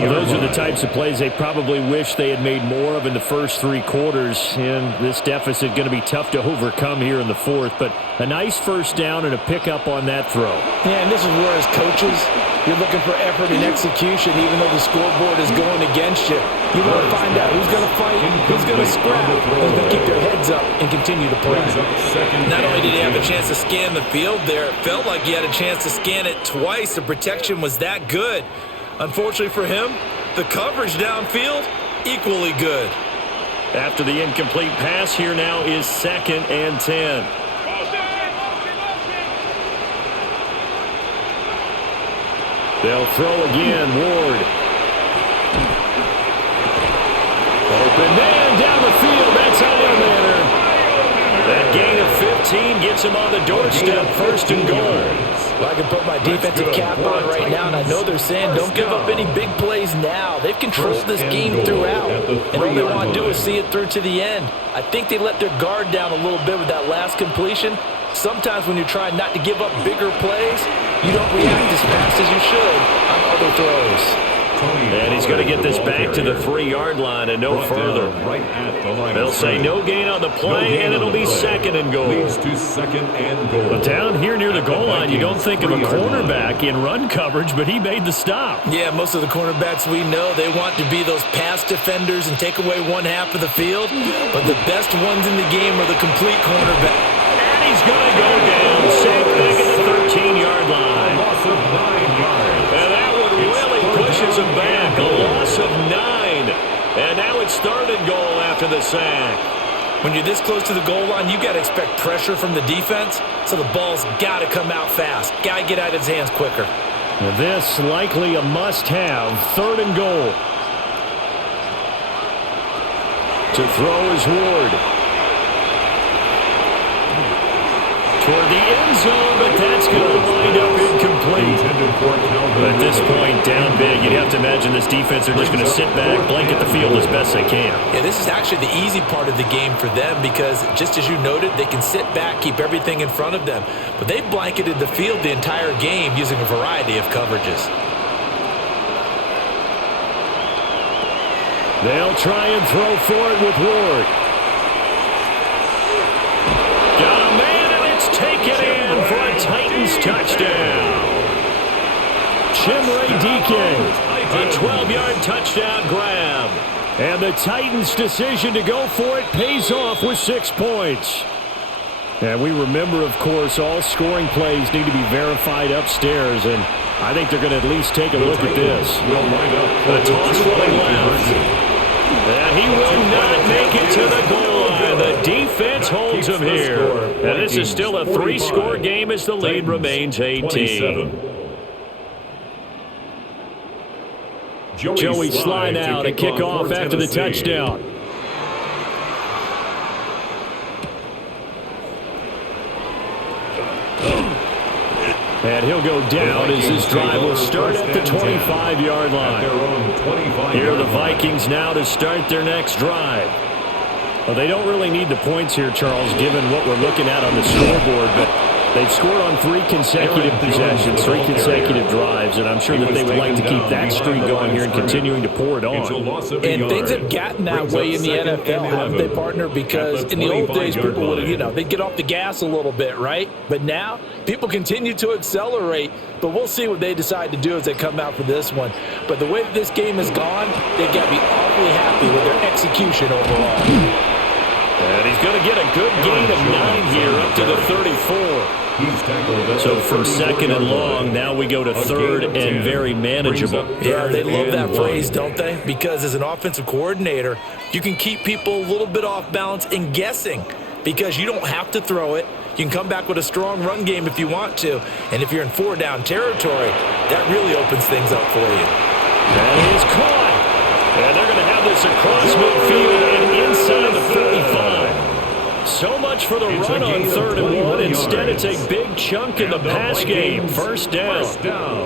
Those are the types of plays they probably wish they had made more of in the first 3 quarters. And this deficit going to be tough to overcome here in the fourth. But a nice first down and a pickup on that throw. Yeah, and this is where as coaches, you're looking for effort and execution even though the scoreboard is going against you. You want to find out who's going to fight, who's going to scrap, who's going to keep their heads up and continue to play. Not only did he have a chance to scan the field there, it felt like he had a chance to scan it twice. The protection was that good. Unfortunately for him, The coverage downfield, equally good. After the incomplete pass, here now is 2nd and 10. They'll throw again, Ward. Open man down the field. That's Ironmaner. That gain of 15 gets him on the doorstep, 1st and goal. Well, I can put my defensive cap on right now, and I know they're saying don't give up any big plays now. They've controlled this game throughout, and all they want to do is see it through to the end. I think they let their guard down a little bit with that last completion. Sometimes when you're trying not to give up bigger plays, you don't react as fast as you should on other throws. And he's going to get this back to the 3-yard line and no further. They'll say no gain on the play, and it'll be 2nd and goal. But down here near the goal line, you don't think of a cornerback in run coverage, but he made the stop. Yeah, most of the cornerbacks we know, they want to be those pass defenders and take away one half of the field. But the best ones in the game are the complete cornerback. And he's going to go down. Safe back at the 13-yard line. Loss of 9 yards. And that one really pushes him back. A loss of 9. And now it's 3rd and goal after the sack. When you're this close to the goal line, you got to expect pressure from the defense, so the ball's got to come out fast. Got to get out of his hands quicker. Now this likely a must-have, 3rd and goal. To throw is Ward. For the end zone, but that's going to wind up incomplete. At this point, down big, you'd have to imagine this defense are just going to sit back, blanket the field as best they can. Yeah, this is actually the easy part of the game for them because, just as you noted, they can sit back, keep everything in front of them. But they've blanketed the field the entire game using a variety of coverages. They'll try and throw for it with Ward. Got a man, and it's taken in for a Titans touchdown. Chimray Deacon, a 12-yard touchdown grab. And the Titans' decision to go for it pays off with 6 points. And we remember, of course, all scoring plays need to be verified upstairs, and I think they're going to at least take a look at this. The toss running left. And he will not make it to the goal line. The defense holds him here. And this is still a 3-score game as the lead remains 18. Joey Sly now to kick off after the touchdown. And he'll go down as this drive will start at the 25-yard line. Here are the Vikings now to start their next drive. Well, they don't really need the points here, Charles, given what we're looking at on the scoreboard, but they've scored on 3 consecutive possessions, 3 consecutive drives, and I'm sure that they would like to keep that streak going here and continuing to pour it on. And things have gotten that way in the NFL, haven't they, partner? Because in the old days, people would, they'd get off the gas a little bit, right? But now, people continue to accelerate, but we'll see what they decide to do as they come out for this one. But the way that this game has gone, they've got to be awfully happy with their execution overall. And he's going to get a good gain of 9 here up to the 34. So from 2nd and long, now we go to 3rd and very manageable. Yeah, they love that phrase, don't they? Because as an offensive coordinator, you can keep people a little bit off balance and guessing because you don't have to throw it. You can come back with a strong run game if you want to. And if you're in 4-down territory, that really opens things up for you. That is caught. And they're going to have this across midfield and inside the 35. So much for the run on 3rd and 1. Instead, it's a big chunk in the pass game. First down.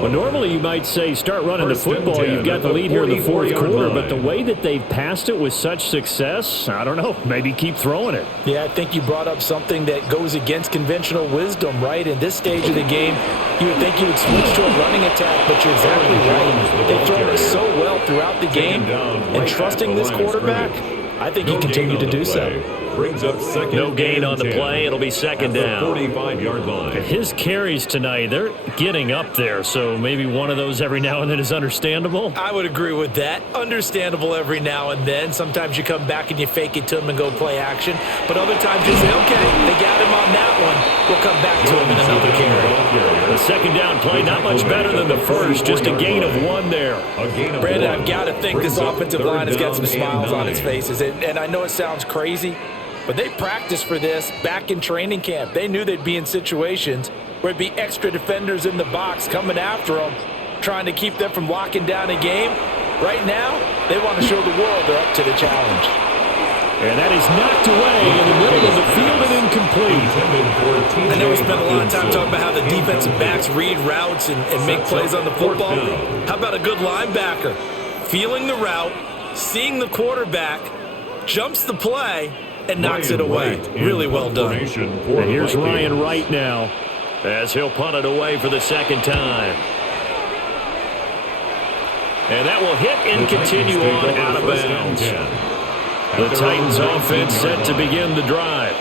Well, normally you might say start running the football. You've got the lead here in the 4th quarter. But the way that they've passed it with such success, I don't know, maybe keep throwing it. Yeah, I think you brought up something that goes against conventional wisdom, right? In this stage of the game, you would think you would switch to a running attack, but you're exactly right. They've thrown it so well throughout the game. And trusting this quarterback, I think he continued to do so. Brings up no gain on the play. It'll be 2nd down. 45-yard line. His carries tonight, they're getting up there, so maybe one of those every now and then is understandable. I would agree with that. Understandable every now and then. Sometimes you come back and you fake it to him and go play action. But other times you say, okay, they got him on that one. We'll come back to him in another carry. The second down play, not much better than the first, just a gain of 1 there. Brandon, I've got to think this offensive line has got some smiles on its faces. And I know it sounds crazy, but they practiced for this back in training camp. They knew they'd be in situations where there'd be extra defenders in the box coming after them, trying to keep them from locking down a game. Right now, they want to show the world they're up to the challenge. And that is knocked away in the middle of the field and incomplete. I know we spent a lot of time talking about how the defensive backs read routes and make plays on the football. How about a good linebacker? Feeling the route, seeing the quarterback, jumps the play, and knocks it away. Really well done. And here's Ryan Wright now as he'll punt it away for the second time. And that will hit and continue on out of bounds. The Titans offense set to begin the drive.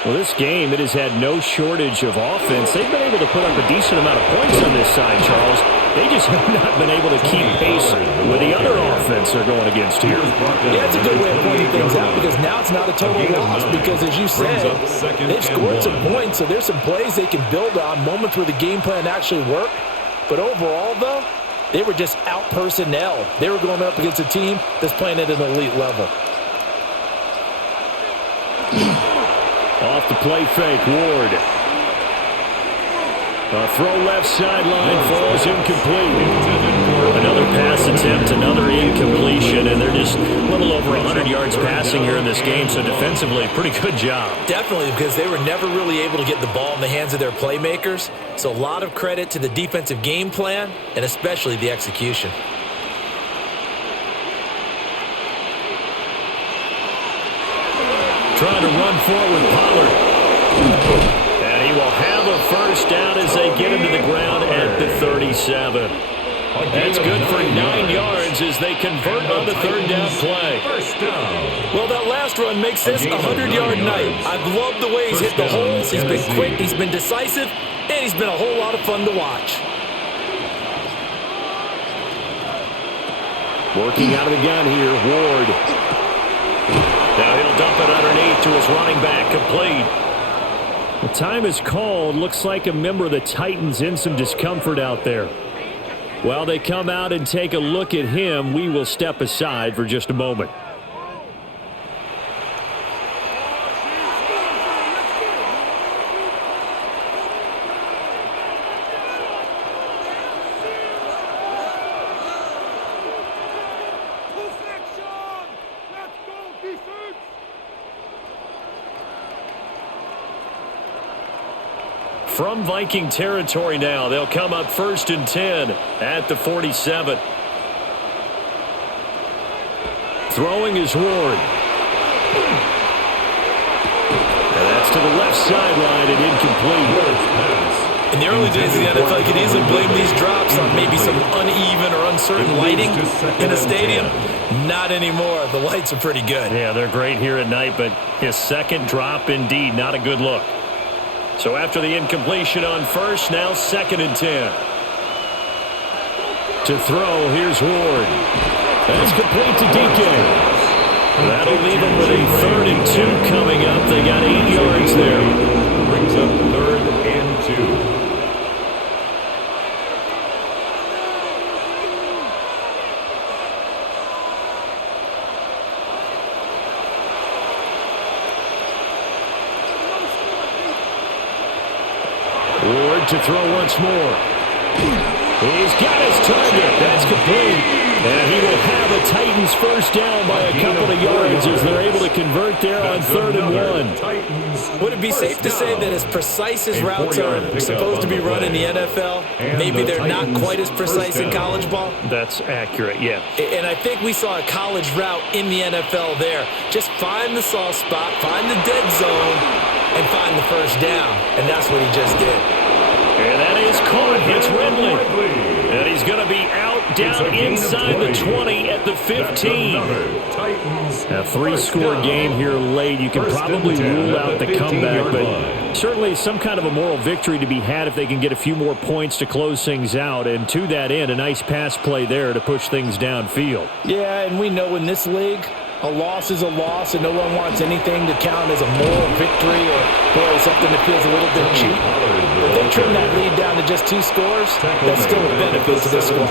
Well, this game, it has had no shortage of offense. They've been able to put up a decent amount of points on this side, Charles. They just have not been able to keep pace with the other offense they're going against here. Yeah, it's a good way of pointing things out because now it's not a total loss because, as you said, they've scored some points, so there's some plays they can build on, moments where the game plan actually worked. But overall, though, they were just out-personnel. They were going up against a team that's playing at an elite level. Off the play fake, Ward. A throw left sideline, falls incomplete. Another pass attempt, another incompletion, and they're just a little over 100 yards passing here in this game, so defensively, pretty good job. Definitely, because they were never really able to get the ball in the hands of their playmakers, so a lot of credit to the defensive game plan, and especially the execution. Trying to run forward with Pollard. And he will have a first down as they get him to the ground at the 37. That's good for 9 yards as they convert on the third down play. Well, that last run makes this a 100-yard night. I've loved the way he's hit the holes. He's been quick, he's been decisive, and he's been a whole lot of fun to watch. Working out of the gun here, Ward. Now he'll dump it underneath to his running back, complete. The time is called. Looks like a member of the Titans in some discomfort out there. While they come out and take a look at him, we will step aside for just a moment. From Viking territory now, they'll come up 1st and 10 at the 47. Throwing is Ward. And that's to the left sideline and incomplete. In the early days of the NFL, you could easily blame these drops on maybe some uneven or uncertain lighting in a stadium. Not anymore. The lights are pretty good. Yeah, they're great here at night, but his second drop, indeed, not a good look. So after the incompletion on first, now 2nd and 10. To throw, here's Ward. That's complete to DK. That'll leave them with a 3rd and 2 coming up. They got 8 yards there. Brings up 3rd and 2. Ward to throw once more. He's got his target. That's complete. And he will have a Titans first down by a couple of yards as they're able to convert there on 3rd and 1. Would it be safe to say that as precise as routes are supposed to be run in the NFL, maybe they're not quite as precise in college ball? That's accurate, yeah. And I think we saw a college route in the NFL there. Just find the soft spot, find the dead zone, and find the first down. And that's what he just did. And that is caught. It's Ridley. And he's going to be out down inside the 20 at the 15. A 3-score game here late. You can probably rule out the comeback, but certainly some kind of a moral victory to be had if they can get a few more points to close things out. And to that end, a nice pass play there to push things downfield. Yeah, and we know in this league, a loss is a loss, and no one wants anything to count as a moral victory or something that feels a little bit cheap. If they trim that lead down to just 2 scores, that's still a benefit to this squad.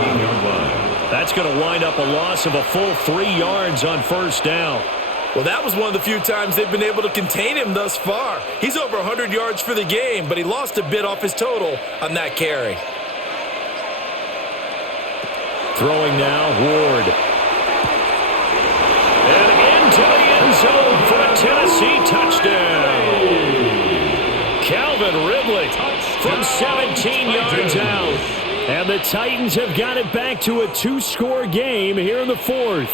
That's going to wind up a loss of a full 3 yards on first down. Well, that was one of the few times they've been able to contain him thus far. He's over 100 yards for the game, but he lost a bit off his total on that carry. Throwing now, Ward. And into the end zone for a Tennessee touchdown. Calvin Ridley from 17 yards out. And the Titans have got it back to a 2-score game here in the 4th.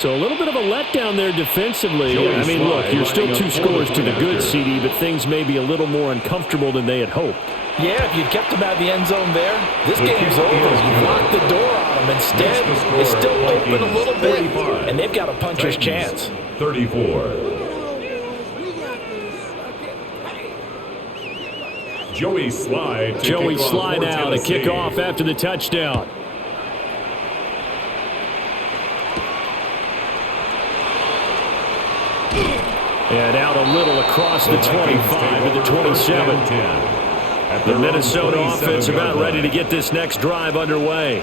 So a little bit of a letdown there defensively. I mean, look, you're still 2 scores to the good, CD, but things may be a little more uncomfortable than they had hoped. Yeah, if you'd kept them out of the end zone there, this game's over. You locked the door on them. Instead, it's still open a little bit, and they've got a puncher's chance. 34. Joey Slye now to kick off after the touchdown. And out a little across the 25 to the 27. The Minnesota offense about ready to get this next drive underway.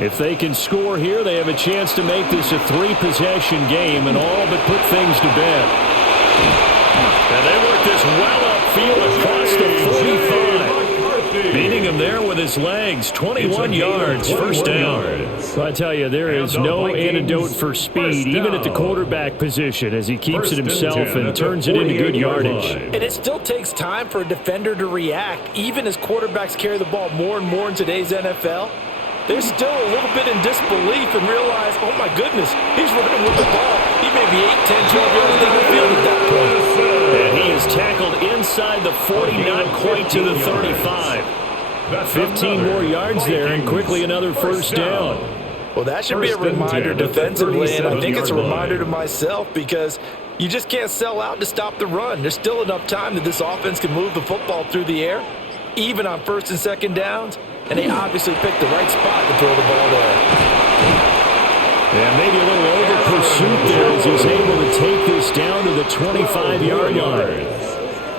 If they can score here, they have a chance to make this a 3-possession game and all but put things to bed. And they work this well upfield across the 45. Beating him there with his legs. 21 yards, first down. So I tell you, there is no antidote for speed, even at the quarterback position, as he keeps it himself and turns it into good yardage. And it still takes time for a defender to react, even as quarterbacks carry the ball more and more in today's NFL. They're still a little bit in disbelief and realize, oh my goodness, he's running with the ball. He may be 8, 10, 12 yards down the field at that point. And he is tackled inside the 40, not quite to the 35. 15 more yards there, and quickly another first down. Well, that should be a reminder defensively, and I think it's a reminder to myself because you just can't sell out to stop the run. There's still enough time that this offense can move the football through the air, even on 1st and 2nd downs, and they obviously picked the right spot to throw the ball there. And maybe a little over pursuit there as he's able to take this down to the 25-yard line.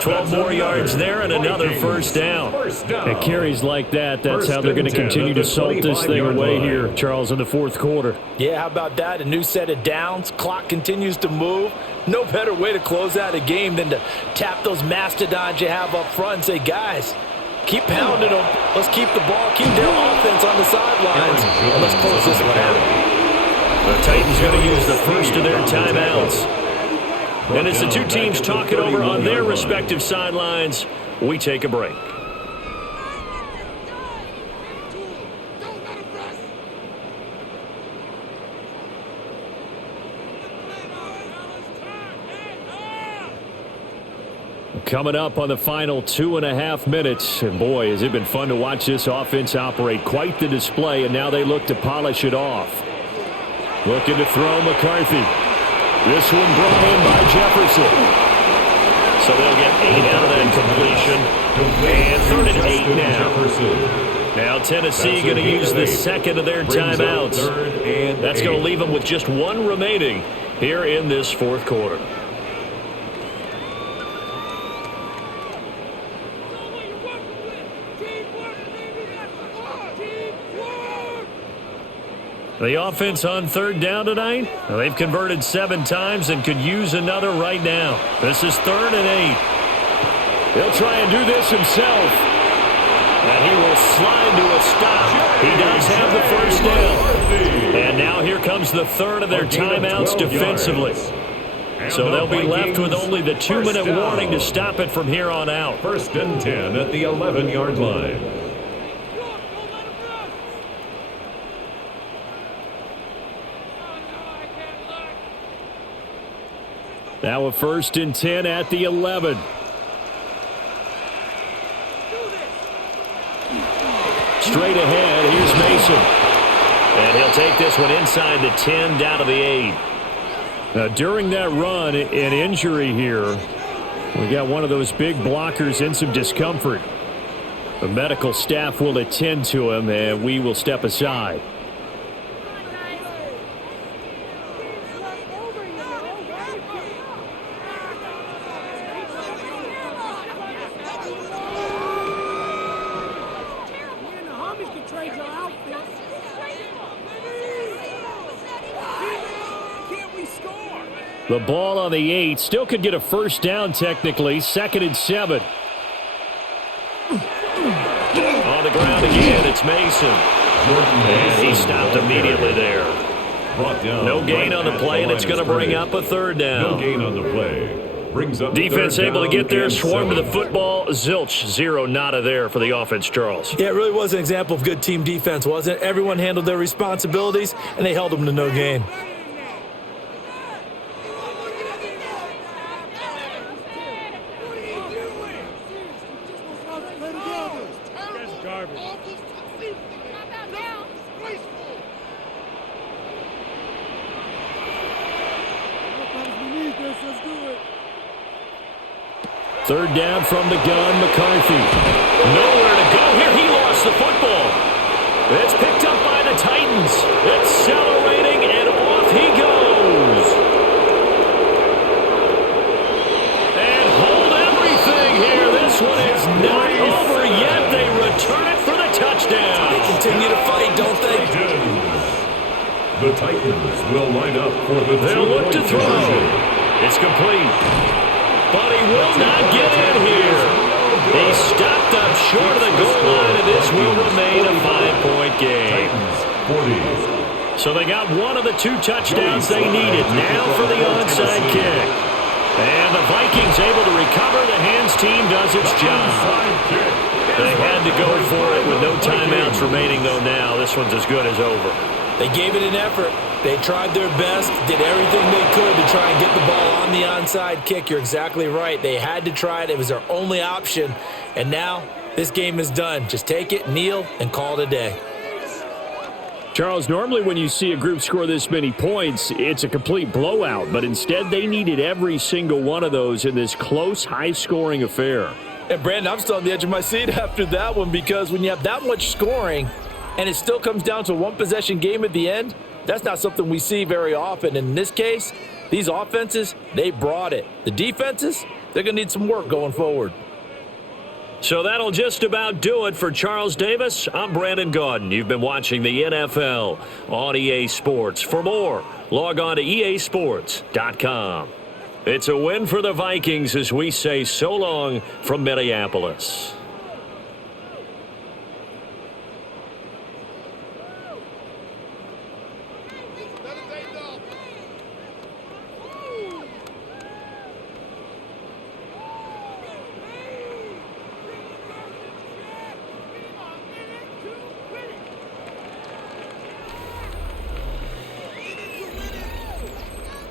12 more yards there and another first down. At carries like that, that's how they're going to continue to salt this thing away here, Charles, in the 4th quarter. Yeah, how about that? A new set of downs. Clock continues to move. No better way to close out a game than to tap those mastodons you have up front and say, guys, keep pounding them. Let's keep the ball, keep their offense on the sidelines, and let's close this one out. The Titans going to use the first of their timeouts. And as the two teams talk it over on their respective sidelines, we take a break. Coming up on the final 2.5 minutes, and boy, has it been fun to watch this offense operate. Quite the display, and now they look to polish it off. Looking to throw McCarthy. This one brought in by Jefferson. So they'll get 8 out of that completion. And 3rd and 8 now. Now Tennessee going to use the second of their timeouts. That's going to leave them with just 1 remaining here in this 4th quarter. The offense on 3rd down tonight, well, they've converted 7 times and could use another right now. This is 3rd and 8. He'll try and do this himself. And he will slide to a stop. He does have the first down. And now here comes the 3rd of their timeouts defensively. So they'll be left with only the 2-minute warning to stop it from here on out. 1st and 10 at the 11-yard line. Now a 1st and 10 at the 11. Straight ahead, here's Mason. And he'll take this one inside the 10, down to the 8. Now, during that run, an injury here. We got one of those big blockers in some discomfort. The medical staff will attend to him, and we will step aside. The ball on the 8. Still could get a first down technically. 2nd and 7. On the ground again, it's Mason. And he stopped immediately there. No gain on the play, and it's going to bring up a 3rd down. No gain on the play. Brings up Defense able to get there, swarm to the 7. football. Zilch, 0, nada there for the offense, Charles. Yeah, it really was an example of good team defense, wasn't it? Everyone handled their responsibilities, and they held them to no gain. Third down from the gun, McCarthy. Nowhere to go here. He lost the football. It's picked up by the Titans. Accelerating, and off he goes. And hold everything here. This one is not over yet. They return it for the touchdown. They continue to fight, don't they? The Titans will line up for the They'll look to throw. conversion. It's complete. But he will not get in here. He stopped up short of the goal line, and this will remain a 5-point game. So they got one of the 2 touchdowns they needed. Now for the onside kick. And the Vikings able to recover. The hands team does its job. They had to go for it with no timeouts remaining, though now. This one's as good as over. They gave it an effort. They tried their best, did everything they could to try and get the ball on the onside kick. You're exactly right. They had to try it. It was their only option. And now this game is done. Just take it, kneel, and call it a day. Charles, normally when you see a group score this many points, it's a complete blowout. But instead, they needed every single one of those in this close, high-scoring affair. And, Brandon, I'm still on the edge of my seat after that one, because when you have that much scoring and it still comes down to a one-possession game at the end, that's not something we see very often. In this case, these offenses, they brought it. The defenses, they're going to need some work going forward. So that'll just about do it for Charles Davis. I'm Brandon Gaudin. You've been watching the NFL on EA Sports. For more, log on to easports.com. It's a win for the Vikings as we say so long from Minneapolis.